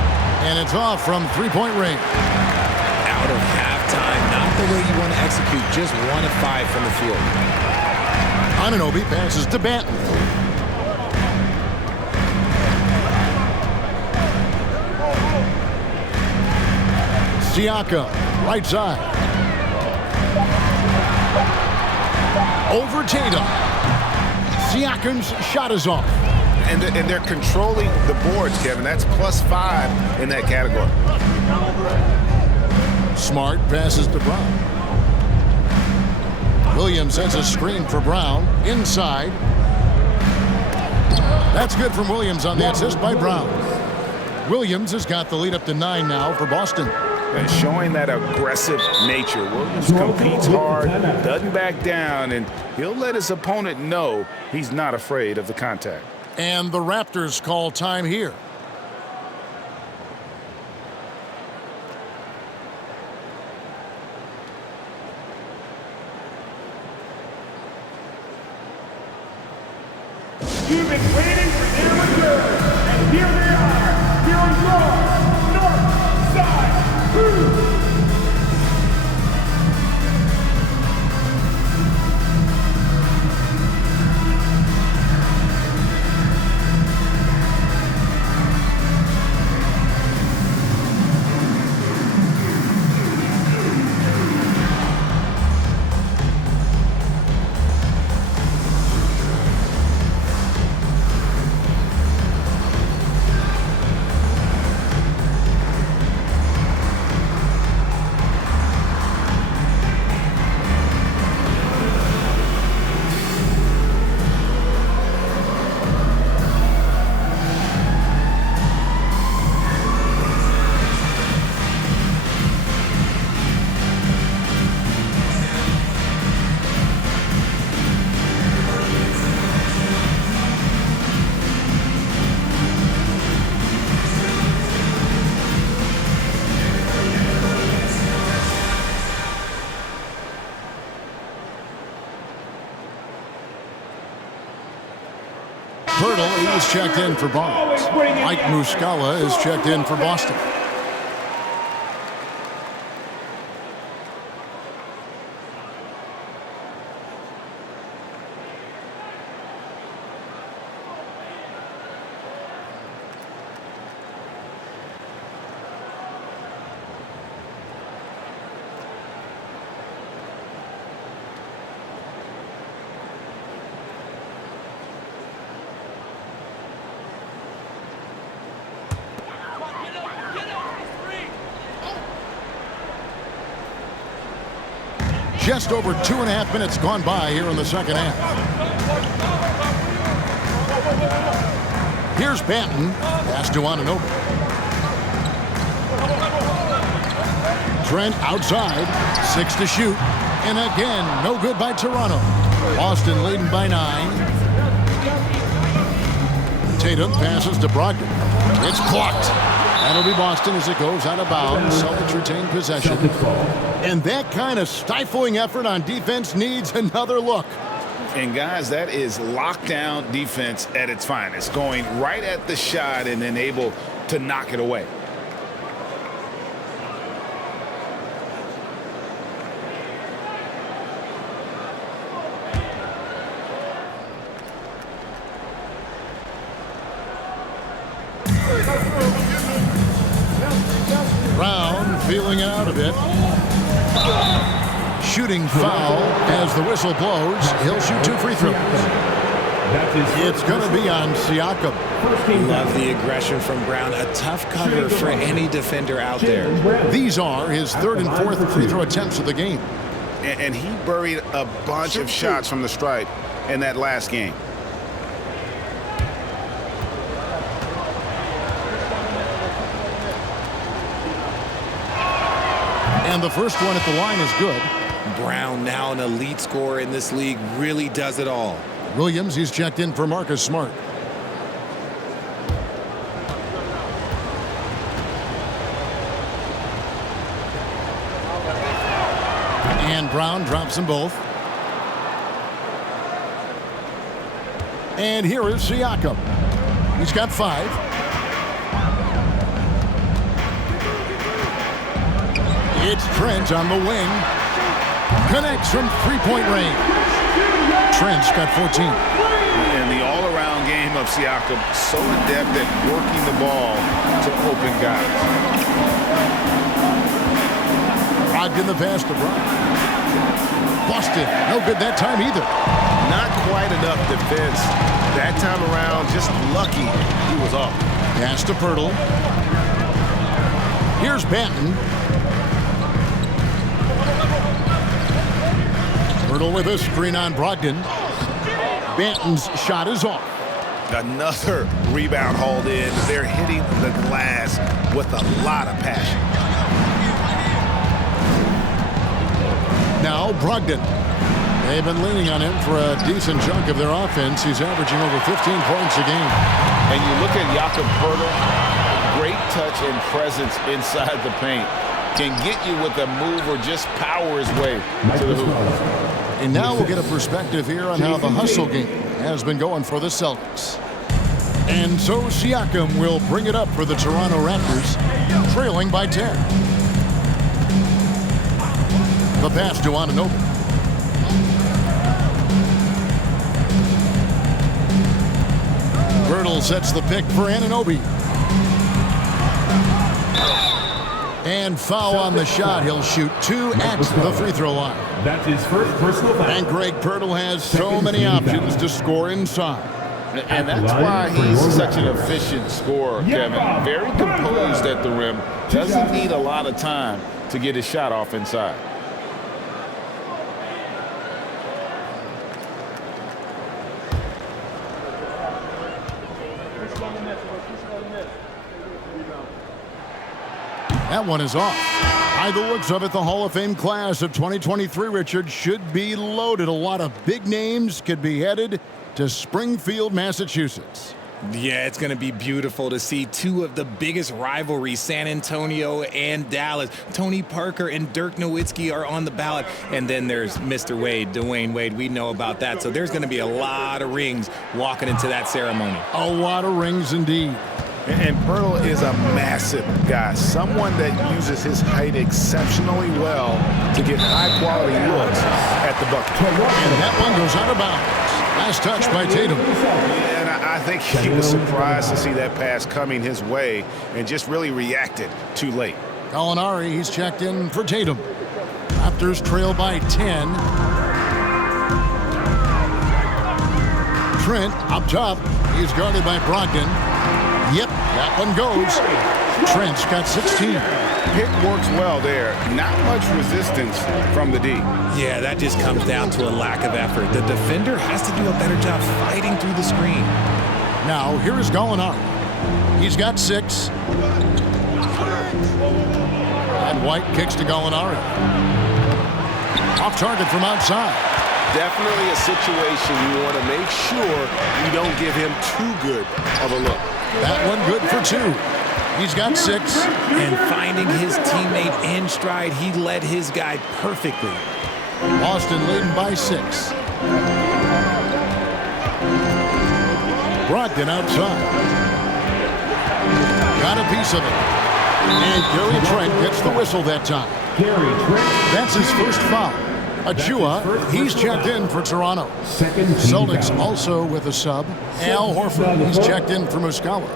And it's off from three-point range. Out of halftime, not the way you want to execute, just 1 of 5 from the field. Anunoby passes to Benton. Siakam, right side. Over Tatum. Siakam's shot is off. And they're controlling the boards, Kevin. That's +5 in that category. Smart passes to Brown. Williams sends a screen for Brown. Inside. That's good from Williams on the assist by Brown. Williams has got the lead up to 9 now for Boston. And showing that aggressive nature. Williams competes hard, doesn't back down, and he'll let his opponent know he's not afraid of the contact. And the Raptors call time here. You've been waiting for their return, and here they are, here on your North Side Crew. Pirtle is checked in for Barnes. Mike Muscala is checked in for Boston. Just over 2.5 minutes gone by here in the second half. Here's Banton. Pass to Anunoby. Trent outside. 6 to shoot. And again, no good by Toronto. Boston leading by 9. Tatum passes to Brogdon. It's blocked. That'll be Boston as it goes out of bounds. Celtics retain possession. And that kind of stifling effort on defense needs another look. And guys, that is lockdown defense at its finest. Going right at the shot and then able to knock it away. Brown feeling out a bit. Shooting foul as the whistle blows. He'll shoot 2 free throws. It's going to be on Siakam. Love the aggression from Brown. A tough cover for any defender out there. These are his 3rd and 4th free throw attempts of the game. And he buried a bunch of shots from the stripe in that last game. And the first one at the line is good. Brown, now an elite scorer in this league, really does it all. Williams, he's checked in for Marcus Smart. And Brown drops them both. And here is Siakam. He's got 5. It's Trent on the wing. Connects from 3-point range. Trent's got 14. And the all-around game of Siakam, so adept at working the ball to open guys. Brogdon the pass to Brown. Busted. No good that time either. Not quite enough defense. That time around, just lucky he was off. Pass to Pirtle. Here's Banton. Pirtle with a screen on Brogdon. Banton's shot is off. Another rebound hauled in. They're hitting the glass with a lot of passion. Now Brogdon. They've been leaning on him for a decent chunk of their offense. He's averaging over 15 points a game. And you look at Jakob Pirtle, great touch and presence inside the paint. Can get you with a move or just power his way to the hoop. And now we'll get a perspective here on how the hustle game has been going for the Celtics. And so Siakam will bring it up for the Toronto Raptors, trailing by 10. The pass to Anunoby. Pirtle sets the pick for Anunoby. And foul on the shot. He'll shoot 2 at the free throw line. That's his first personal foul. And Greg Pirtle has so many options to score inside. And that's why he's such an efficient scorer, Kevin. Very composed at the rim. Doesn't need a lot of time to get his shot off inside. That one is off. By the looks of it, the Hall of Fame class of 2023, Richard, should be loaded. A lot of big names could be headed to Springfield, Massachusetts. Yeah, it's going to be beautiful to see 2 of the biggest rivalries, San Antonio and Dallas. Tony Parker and Dirk Nowitzki are on the ballot. And then there's Mr. Wade, Dwayne Wade. We know about that. So there's going to be a lot of rings walking into that ceremony. A lot of rings indeed. And Pirtle is a massive guy, someone that uses his height exceptionally well to get high-quality looks at the bucket. And that one goes out of bounds. Nice touch by Tatum. And I think he was surprised to see that pass coming his way and just really reacted too late. Gallinari, he's checked in for Tatum. Raptors trail by 10. Trent up top. He's guarded by Brogdon. Yep, that one goes. Trent's got 16. Pick works well there. Not much resistance from the D. Yeah, that just comes down to a lack of effort. The defender has to do a better job fighting through the screen. Now, here is Gallinari. He's got 6. And White kicks to Gallinari. Off target from outside. Definitely a situation you want to make sure you don't give him too good of a look. That one good for 2. He's got 6. And finding his teammate in stride, he led his guy perfectly. Boston leading by 6. Brogdon outside. Got a piece of it. And Gary Trent gets the whistle that time. That's his first foul. Achua, he's checked in for Toronto. Celtics also with a sub. Al Horford, he's checked in for Muscala.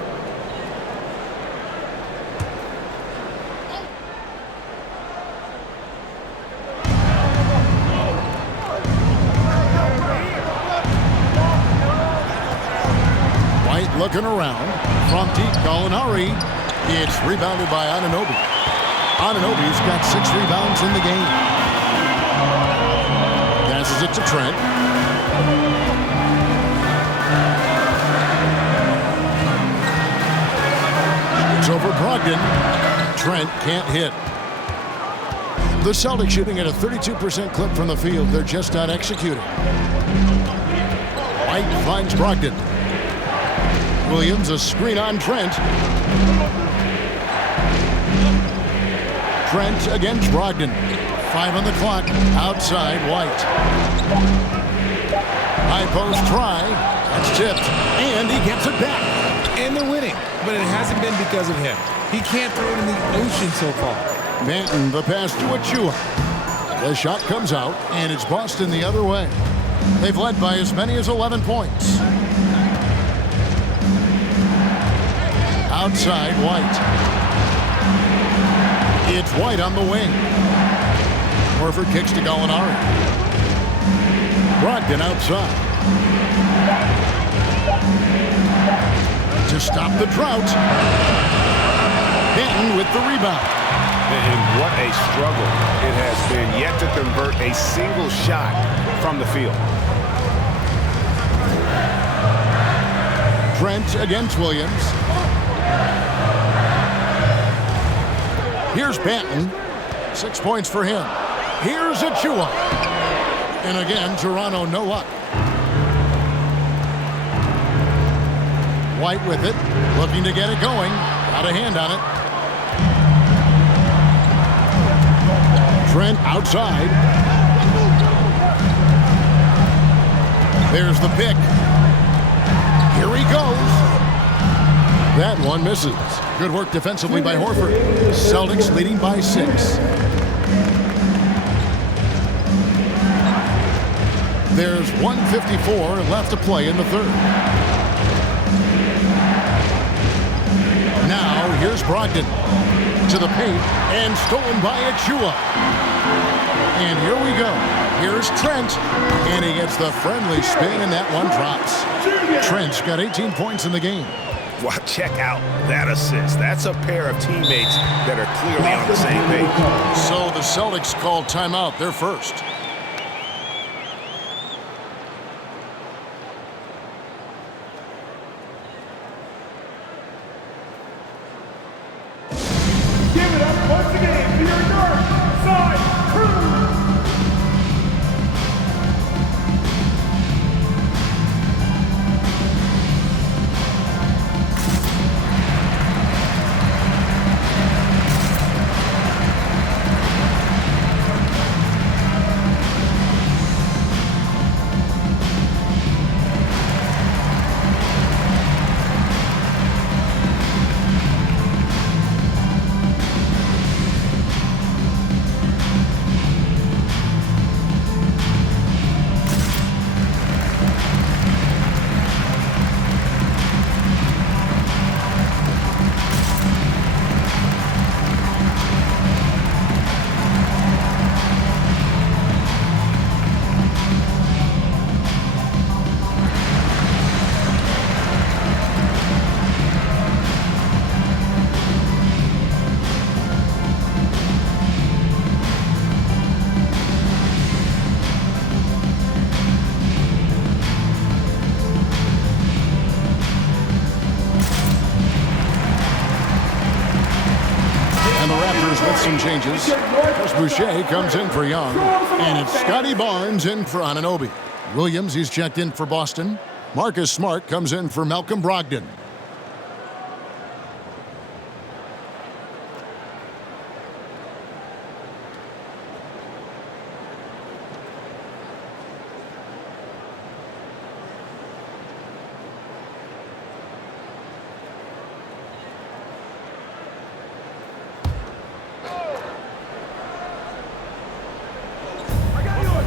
White looking around. From deep, Gallinari. It's rebounded by Anunoby. Anunoby's got 6 rebounds in the game. Passes it to Trent. It's over Brogdon. Trent can't hit. The Celtics shooting at a 32% clip from the field. They're just not executing. White finds Brogdon. Williams, a screen on Trent. Trent against Brogdon. 5 on the clock. Outside, White. High post try. That's tipped. And he gets it back. And they're winning, but it hasn't been because of him. He can't throw it in the ocean so far. Manton, the pass to Achua. The shot comes out, and it's Boston the other way. They've led by as many as 11 points. Outside, White. It's White on the wing. Horford kicks to Gallinari. Brogdon outside. To stop the drought. Manton with the rebound. And what a struggle it has been yet to convert a single shot from the field. Trent against Williams. Here's Banton. 6 points for him. Here's Achua. And again, Toronto no luck. White with it. Looking to get it going. Got a hand on it. Trent outside. There's the pick. Here he goes. That one misses. Good work defensively by Horford. Celtics leading by 6. There's 1:54 left to play in the third. Now here's Brogdon to the paint and stolen by Achua. And here we go. Here's Trent, and he gets the friendly spin, and that one drops. Trent's got 18 points in the game. Well, check out that assist. That's a pair of teammates that are clearly on the same page. So the Celtics called timeout. They're first. Give it up once again for your North Side Crew. changes. Chris Boucher comes in for Young, and it's Scotty Barnes in for Anunoby. Williams, he's checked in for Boston. Marcus Smart comes in for Malcolm Brogdon.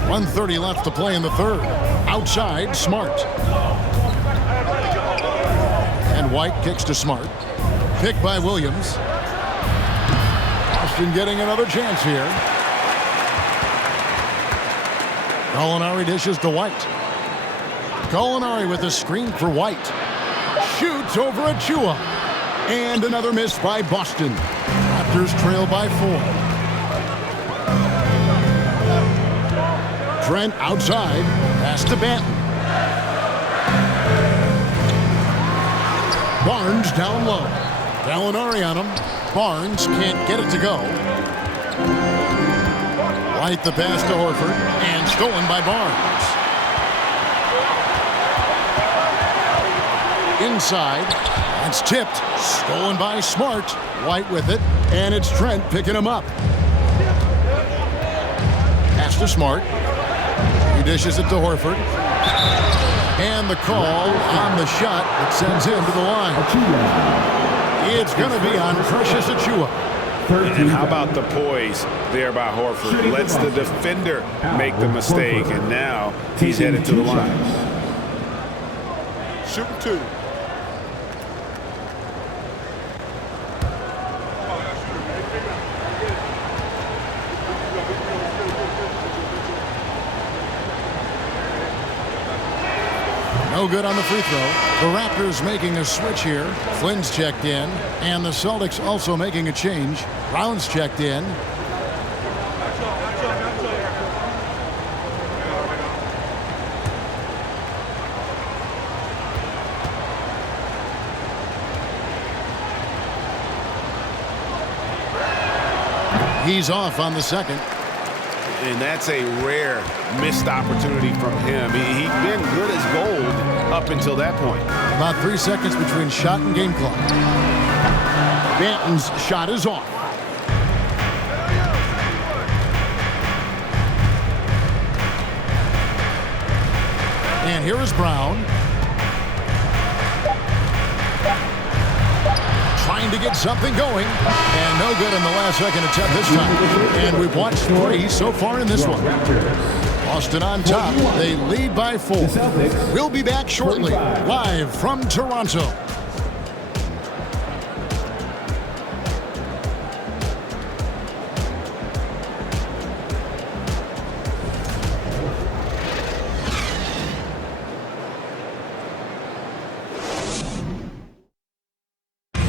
.130 left to play in the third. Outside, Smart. And White kicks to Smart. Picked by Williams. Boston getting another chance here. Gallinari dishes to White. Gallinari with a screen for White. Shoots over Achua. And another miss by Boston. Raptors trail by 4. Trent outside, pass to Banton. Barnes down low. Gallinari on him. Barnes can't get it to go. White the pass to Horford, and stolen by Barnes. Inside, that's tipped, stolen by Smart. White with it, and it's Trent picking him up. Pass to Smart. He dishes it to Horford. And the call on the shot that sends him to the line. It's going to be on Precious Achua. And how about the poise there by Horford? Lets the defender make the mistake, and now he's headed to the line. Shooting 2. No good on the free throw. The Raptors making a switch here. Flynn's checked in, and the Celtics also making a change. Brown's checked in. He's off on the second. And that's a rare missed opportunity from him. He'd been good as gold up until that point. About 3 seconds between shot and game clock. Banton's shot is off. And here is Brown. Trying to get something going, and no good in the last second attempt this time. And we've watched 3 so far in this one. Boston on top. They lead by 4. We'll be back shortly, live from Toronto.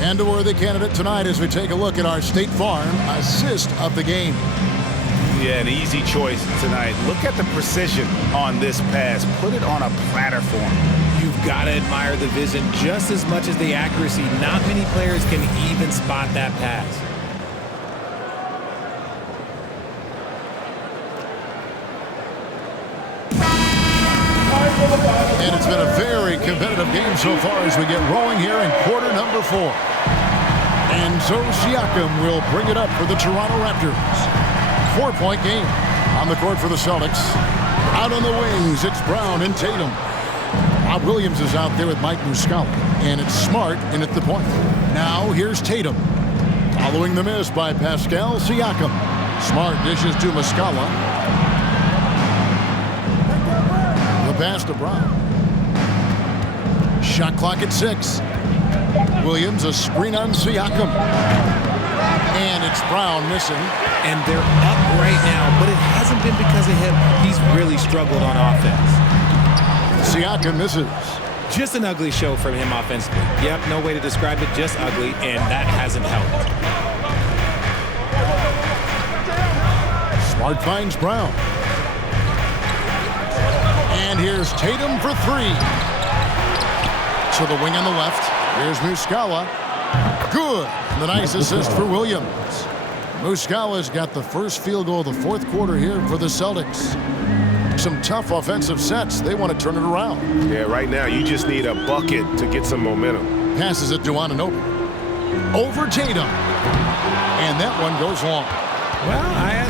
And a worthy candidate tonight as we take a look at our State Farm assist of the game. Yeah, an easy choice tonight. Look at the precision on this pass. Put it on a platter form. You've got to admire the vision just as much as the accuracy. Not many players can even spot that pass. And it's been a very competitive game so far as we get rolling here in quarter number 4. And so Siakam will bring it up for the Toronto Raptors. 4-point game on the court for the Celtics. Out on the wings, it's Brown and Tatum. Bob Williams is out there with Mike Muscala, and it's Smart in at the point. Now here's Tatum. Following the miss by Pascal Siakam. Smart dishes to Muscala. The pass to Brown. Shot clock at 6. Williams a screen on Siakam. And it's Brown missing. And they're up right now, but it hasn't been because of him. He's really struggled on offense. Siakam misses. Just an ugly show from him offensively. Yep, no way to describe it, just ugly, and that hasn't helped. Smart finds Brown. And here's Tatum for 3. To the wing on the left. Here's Muscala. Good. The nice assist for Williams. Muscala's got the first field goal of the fourth quarter here for the Celtics. Some tough offensive sets. They want to turn it around. Yeah, right now you just need a bucket to get some momentum. Passes it to Anunoby. Over Tatum. And that one goes long. Well,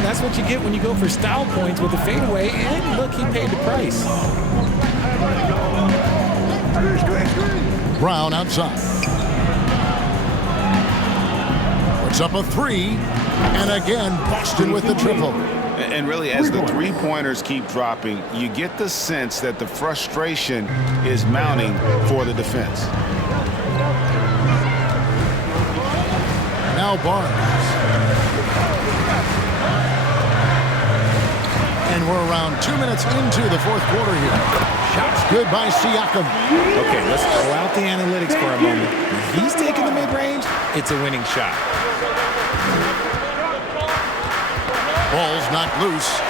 that's what you get when you go for style points with the fadeaway. And look, he paid the price. Brown outside. Puts up a three. And again, Boston with the triple. And really, as the three-pointers keep dropping, you get the sense that the frustration is mounting for the defense. Now Barnes. And we're around 2 minutes into the fourth quarter here. Shots good by Siakam. Okay, let's throw out the analytics for a moment. When he's taking the mid-range, it's a winning shot. Ball's knocked loose.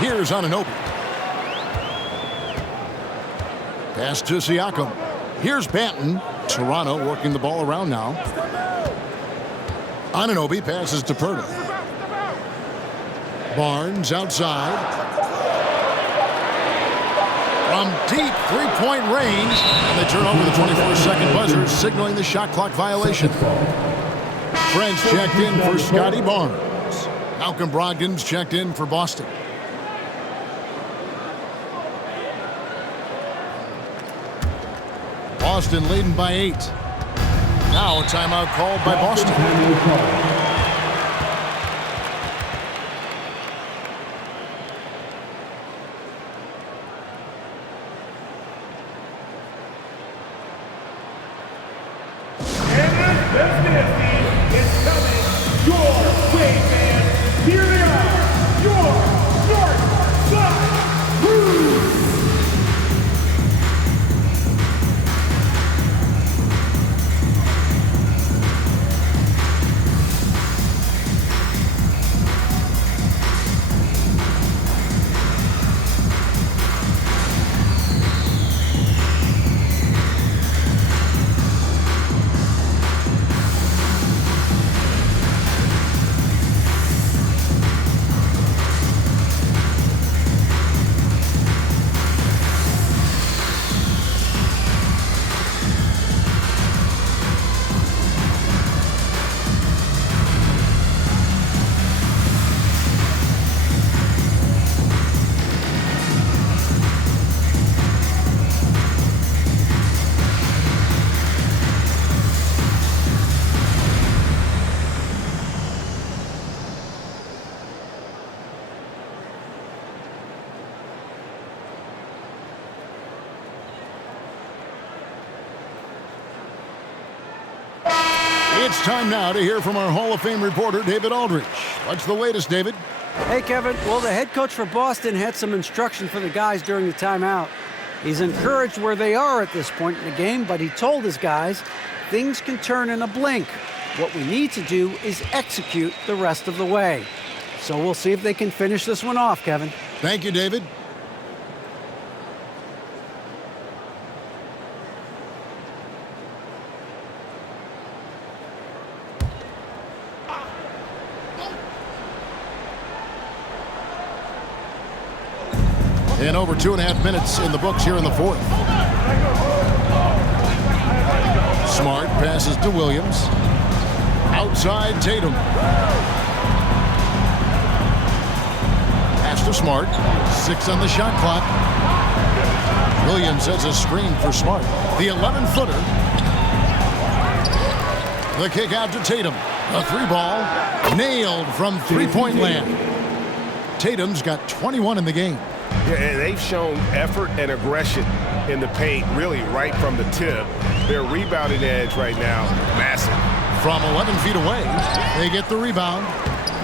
Here's Anunoby. Pass to Siakam. Here's Banton. Toronto working the ball around now. Anunoby passes to Pirtle. Barnes outside. From deep three-point range. And they turn over the 24-second buzzer, signaling the shot clock violation. French checked in for Scotty Barnes. Malcolm Brogdon's checked in for Boston. Boston leading by 8. Now a timeout called by Boston. It's coming your way, man. Here they are, your North Side Blues. It's time now to hear from our Hall of Fame reporter, David Aldridge. What's the latest, David? Hey, Kevin. Well, the head coach for Boston had some instruction for the guys during the timeout. He's encouraged where they are at this point in the game, but he told his guys things can turn in a blink. What we need to do is execute the rest of the way. So we'll see if they can finish this one off, Kevin. Thank you, David. And over 2.5 minutes in the books here in the fourth. Smart passes to Williams. Outside Tatum. Pass to Smart. 6 on the shot clock. Williams has a screen for Smart. The 11-footer. The kick out to Tatum. A three ball. Nailed from three-point land. Tatum's got 21 in the game. Yeah, and they've shown effort and aggression in the paint, really right from the tip. Their rebounding edge right now, massive. From 11 feet away, they get the rebound.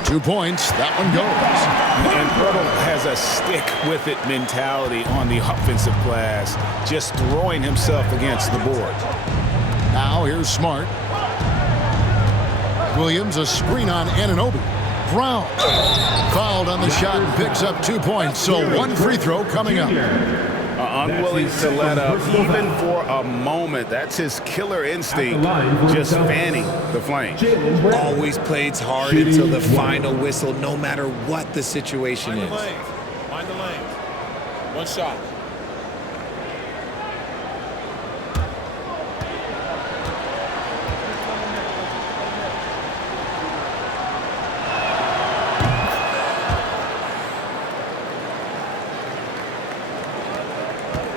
2 points, that one goes. And Pirtle has a stick-with-it mentality on the offensive glass, just throwing himself against the board. Now here's Smart. Williams, a screen on Anunoby. Brown fouled on the shot and picks up 2 points, so one free throw coming up. unwilling to let up even for a moment. That's his killer instinct, just fanning the flames. Always plays hard until the final whistle, no matter what the situation is. Mind the lane. One shot.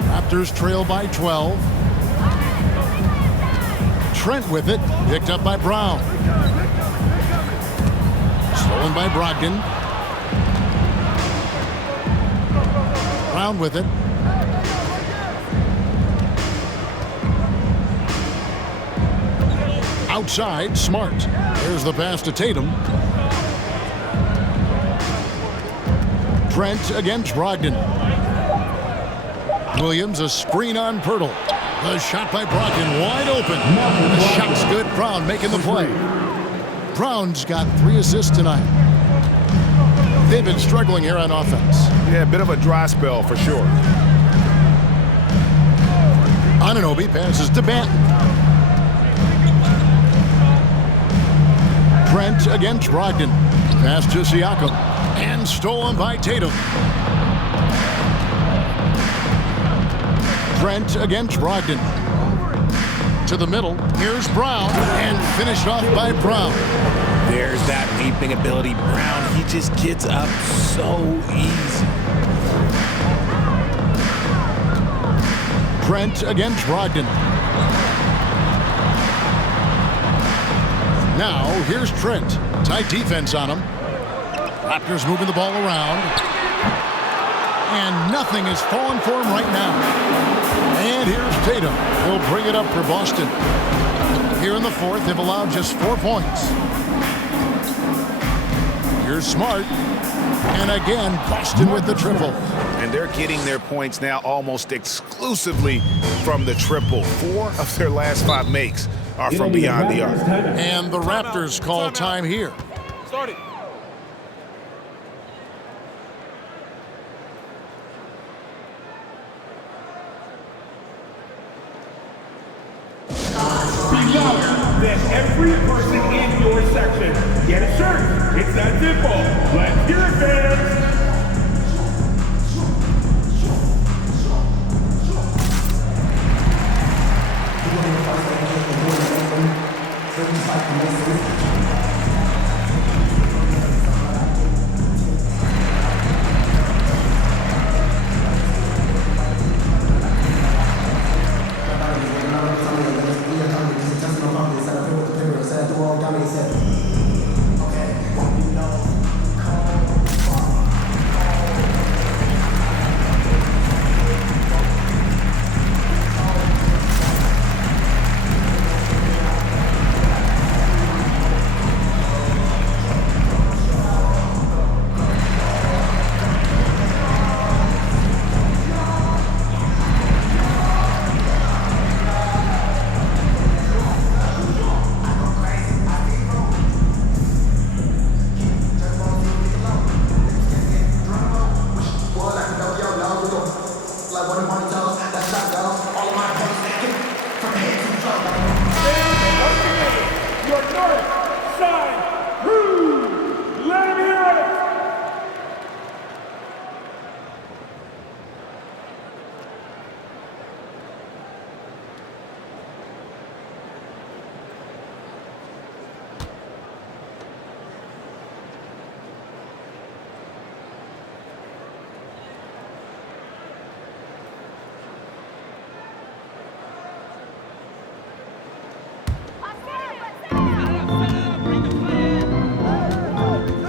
Raptors trail by 12. Trent with it, picked up by Brown. Stolen by Brogdon. Brown with it. Outside, Smart. There's the pass to Tatum. Trent against Brogdon. Williams, a screen on Pirtle. The shot by Brogdon, wide open. The shot's good. Brown making the play. Brown's got 3 assists tonight. They've been struggling here on offense. Yeah, a bit of a dry spell for sure. Anunoby passes to Banton. Trent against Brogdon. Pass to Siakam. And stolen by Tatum. Trent against Brogdon. To the middle. Here's Brown. And finished off by Brown. There's that leaping ability. Brown, he just gets up so easy. Trent against Brogdon. Now, here's Trent. Tight defense on him. Raptors moving the ball around. And nothing is falling for him right now. And here's Tatum. He'll bring it up for Boston. Here in the fourth, they've allowed just 4 points. Here's Smart. And again, Boston with the triple. And they're getting their points now almost exclusively from the triple. 4 of their last 5 makes are from beyond the arc. And the Raptors call time here. Start it. Be louder than every person in your section. Get a shirt. It's that simple. Let's hear it, fans.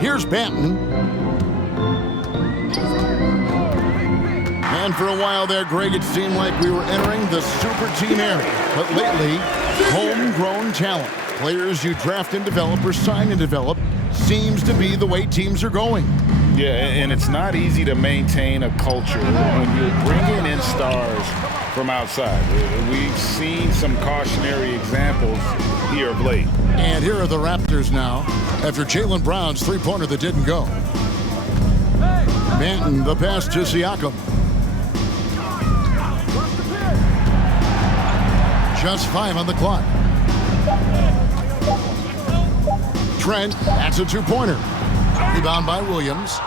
Here's Banton. And for a while there, Greg, it seemed like we were entering the super team era. But lately, homegrown talent, players you draft and develop or sign and develop, seems to be the way teams are going. Yeah, and it's not easy to maintain a culture when you're bringing in stars from outside. We've seen some cautionary examples here of late. And here are the Raptors now, after Jaylen Brown's three-pointer that didn't go. Banton, the pass to Siakam. Just 5 on the clock. Trent, that's a two-pointer. Rebound by Williams.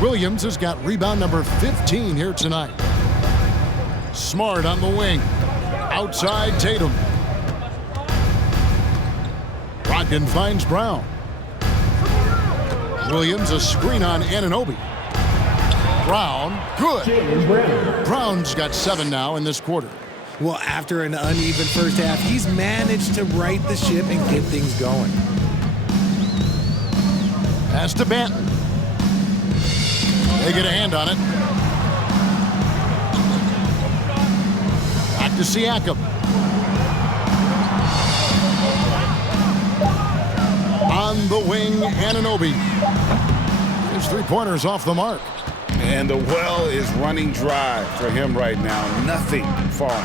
Williams has got rebound number 15 here tonight. Smart on the wing. Outside Tatum. Brogdon finds Brown. Williams a screen on Anunoby. Brown, good. Brown's got 7 now in this quarter. Well, after an uneven first half, he's managed to right the ship and get things going. Pass to Banton. They get a hand on it. Back to Siakam. On the wing, Anunoby. His three-pointers off the mark. And the well is running dry for him right now. Nothing falling.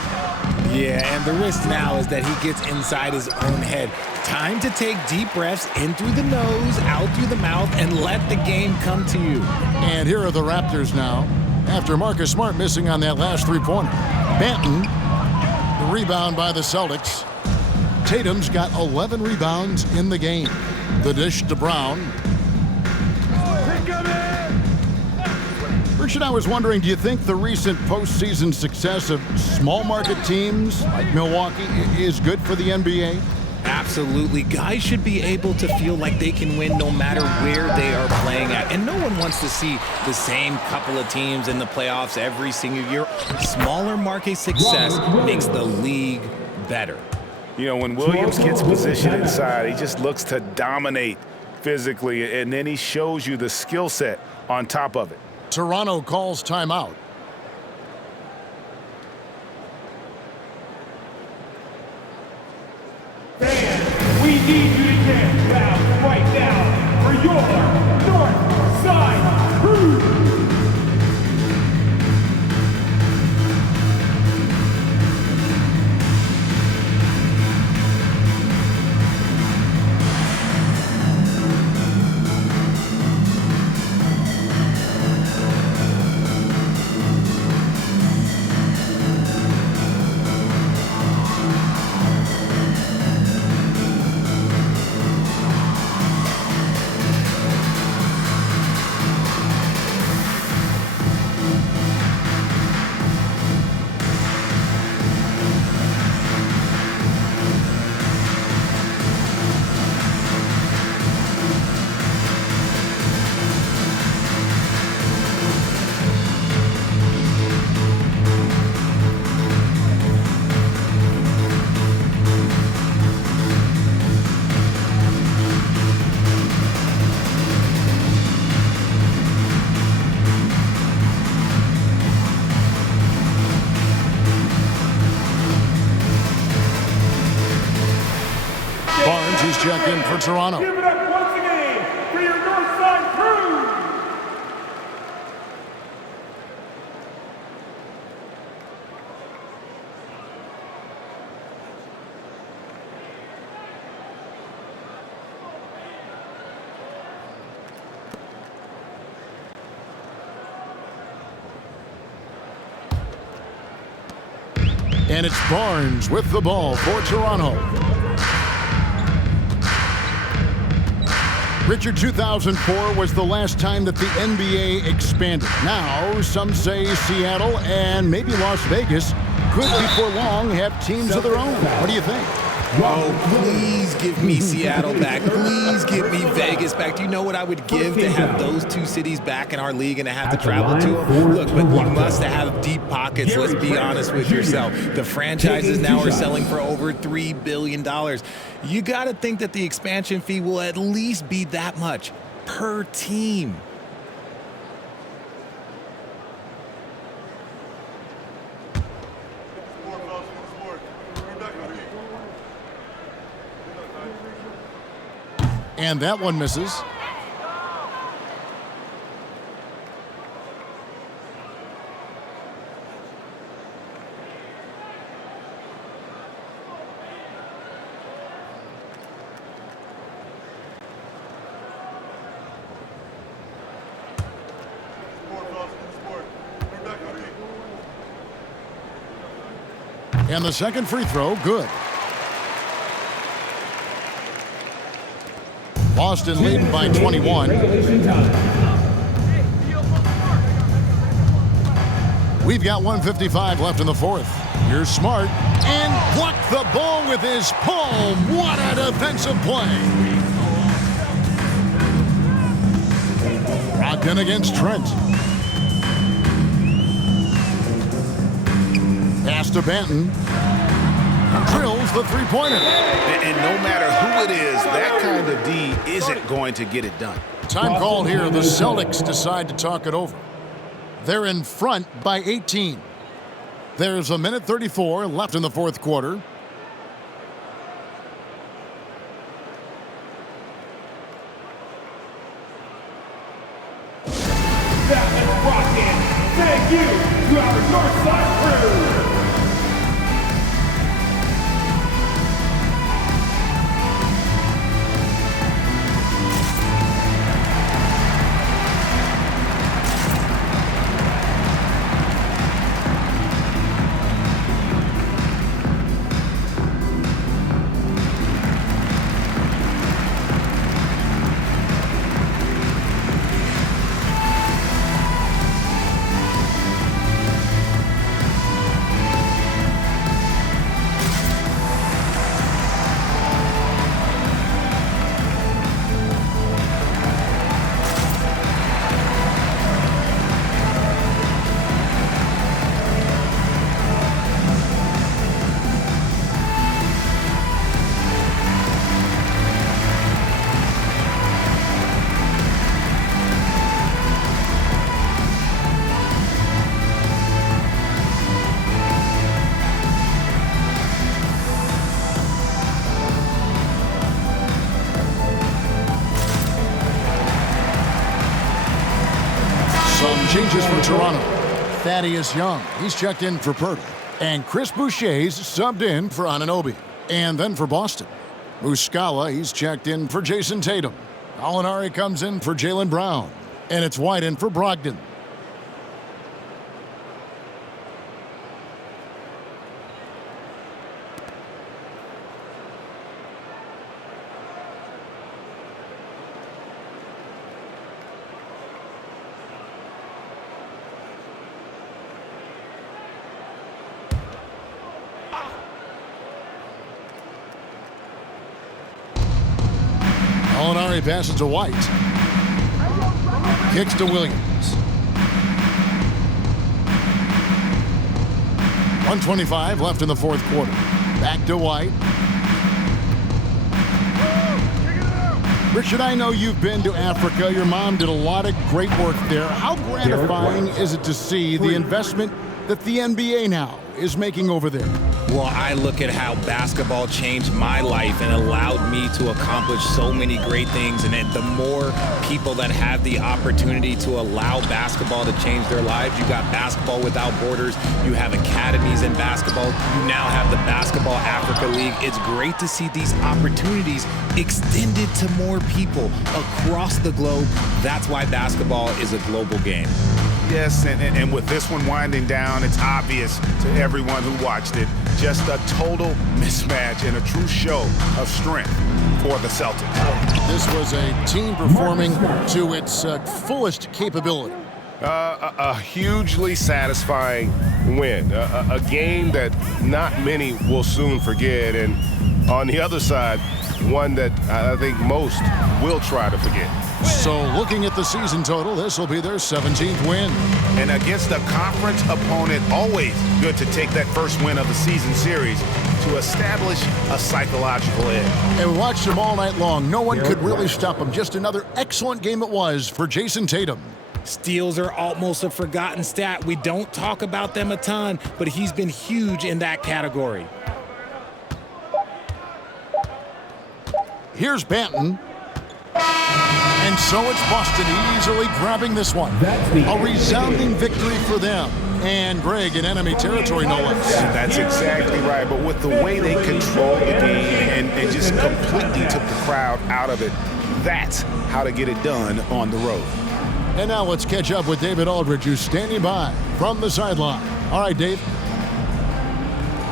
Yeah, and the risk now is that he gets inside his own head. Time to take deep breaths in through the nose, out through the mouth, and let the game come to you. And here are the Raptors now, after Marcus Smart missing on that last three-pointer. Banton, the rebound by the Celtics. Tatum's got 11 rebounds in the game. The dish to Brown. Richard, I was wondering, do you think the recent postseason success of small market teams like Milwaukee is good for the NBA? Absolutely. Guys should be able to feel like they can win no matter where they are playing at. And no one wants to see the same couple of teams in the playoffs every single year. Smaller market success makes the league better. You know, when Williams gets positioned inside, he just looks to dominate physically, and then he shows you the skill set on top of it. Toronto calls timeout. Fans, we need you to get down right now for your North Side Crew. Barnes is checked in for Toronto. Give it up once again for your North Side Crew. And it's Barnes with the ball for Toronto. Richard, 2004 was the last time that the NBA expanded. Now, some say Seattle and maybe Las Vegas could before long have teams of their own. What do you think? Oh, please give me Seattle back. Please give me Vegas back. Do you know what I would give to have those two cities back in our league and to have to travel to them? Look, but you must have deep pockets. Let's be honest with yourself. The franchises now are selling for over $3 billion. You got to think that the expansion fee will at least be that much per team. And that one misses. And the second free throw, good. Boston leading by 21. We've got 1:55 left in the fourth. Here's Smart, and blocked the ball with his palm. What a defensive play. Brogdon against Trent. Pass to Banton. Drills the three-pointer. And no matter who it is, that kind of D isn't going to get it done. Time called here. The Celtics decide to talk it over. They're in front by 18. There's 1:34 left in the fourth quarter. That is rocking. Thank you to our Northside crew. Changes for Toronto. Thaddeus Young, he's checked in for Pirtle. And Chris Boucher's subbed in for Anunoby. And then for Boston, Muscala, he's checked in for Jason Tatum. Gallinari comes in for Jaylen Brown. And it's White in for Brogdon. Gallinari passes to White. Kicks to Williams. 1:25 left in the fourth quarter. Back to White. Richard, I know you've been to Africa. Your mom did a lot of great work there. How gratifying is it to see the investment that the NBA now is making over there? Well, I look at how basketball changed my life and allowed me to accomplish so many great things. And the more people that have the opportunity to allow basketball to change their lives, you got Basketball Without Borders, you have academies in basketball, you now have the Basketball Africa League. It's great to see these opportunities extended to more people across the globe. That's why basketball is a global game. Yes, and with this one winding down, it's obvious to everyone who watched it, just a total mismatch and a true show of strength for the Celtics. This was a team performing to its fullest capability. A hugely satisfying win, a game that not many will soon forget, and on the other side, one that I think most will try to forget. So looking at the season total, this will be their 17th win. And against a conference opponent, always good to take that first win of the season series to establish a psychological edge. And we watched them all night long. No one could really stop them. Just another excellent game it was for Jason Tatum. Steals are almost a forgotten stat. We don't talk about them a ton, but he's been huge in that category. Here's Banton. And so it's Boston easily grabbing this one. A resounding victory for them. And Greg in enemy territory, no less. That's exactly right. But with the way they controlled the game and just completely took the crowd out of it, that's how to get it done on the road. And now let's catch up with David Aldridge, who's standing by from the sideline. All right, Dave.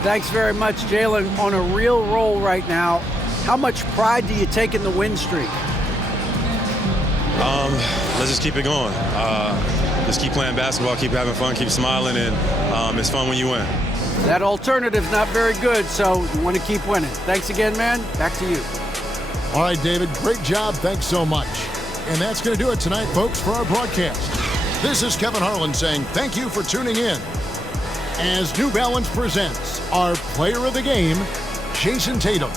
Thanks very much, Jalen. On a real roll right now. How much pride do you take in the win streak? Let's just keep it going. Just keep playing basketball, keep having fun, keep smiling, and it's fun when you win. That alternative's not very good, so you want to keep winning. Thanks again, man. Back to you. All right, David, great job. Thanks so much. And that's going to do it tonight, folks, for our broadcast. This is Kevin Harlan saying thank you for tuning in as New Balance presents our player of the game, Jason Tatum.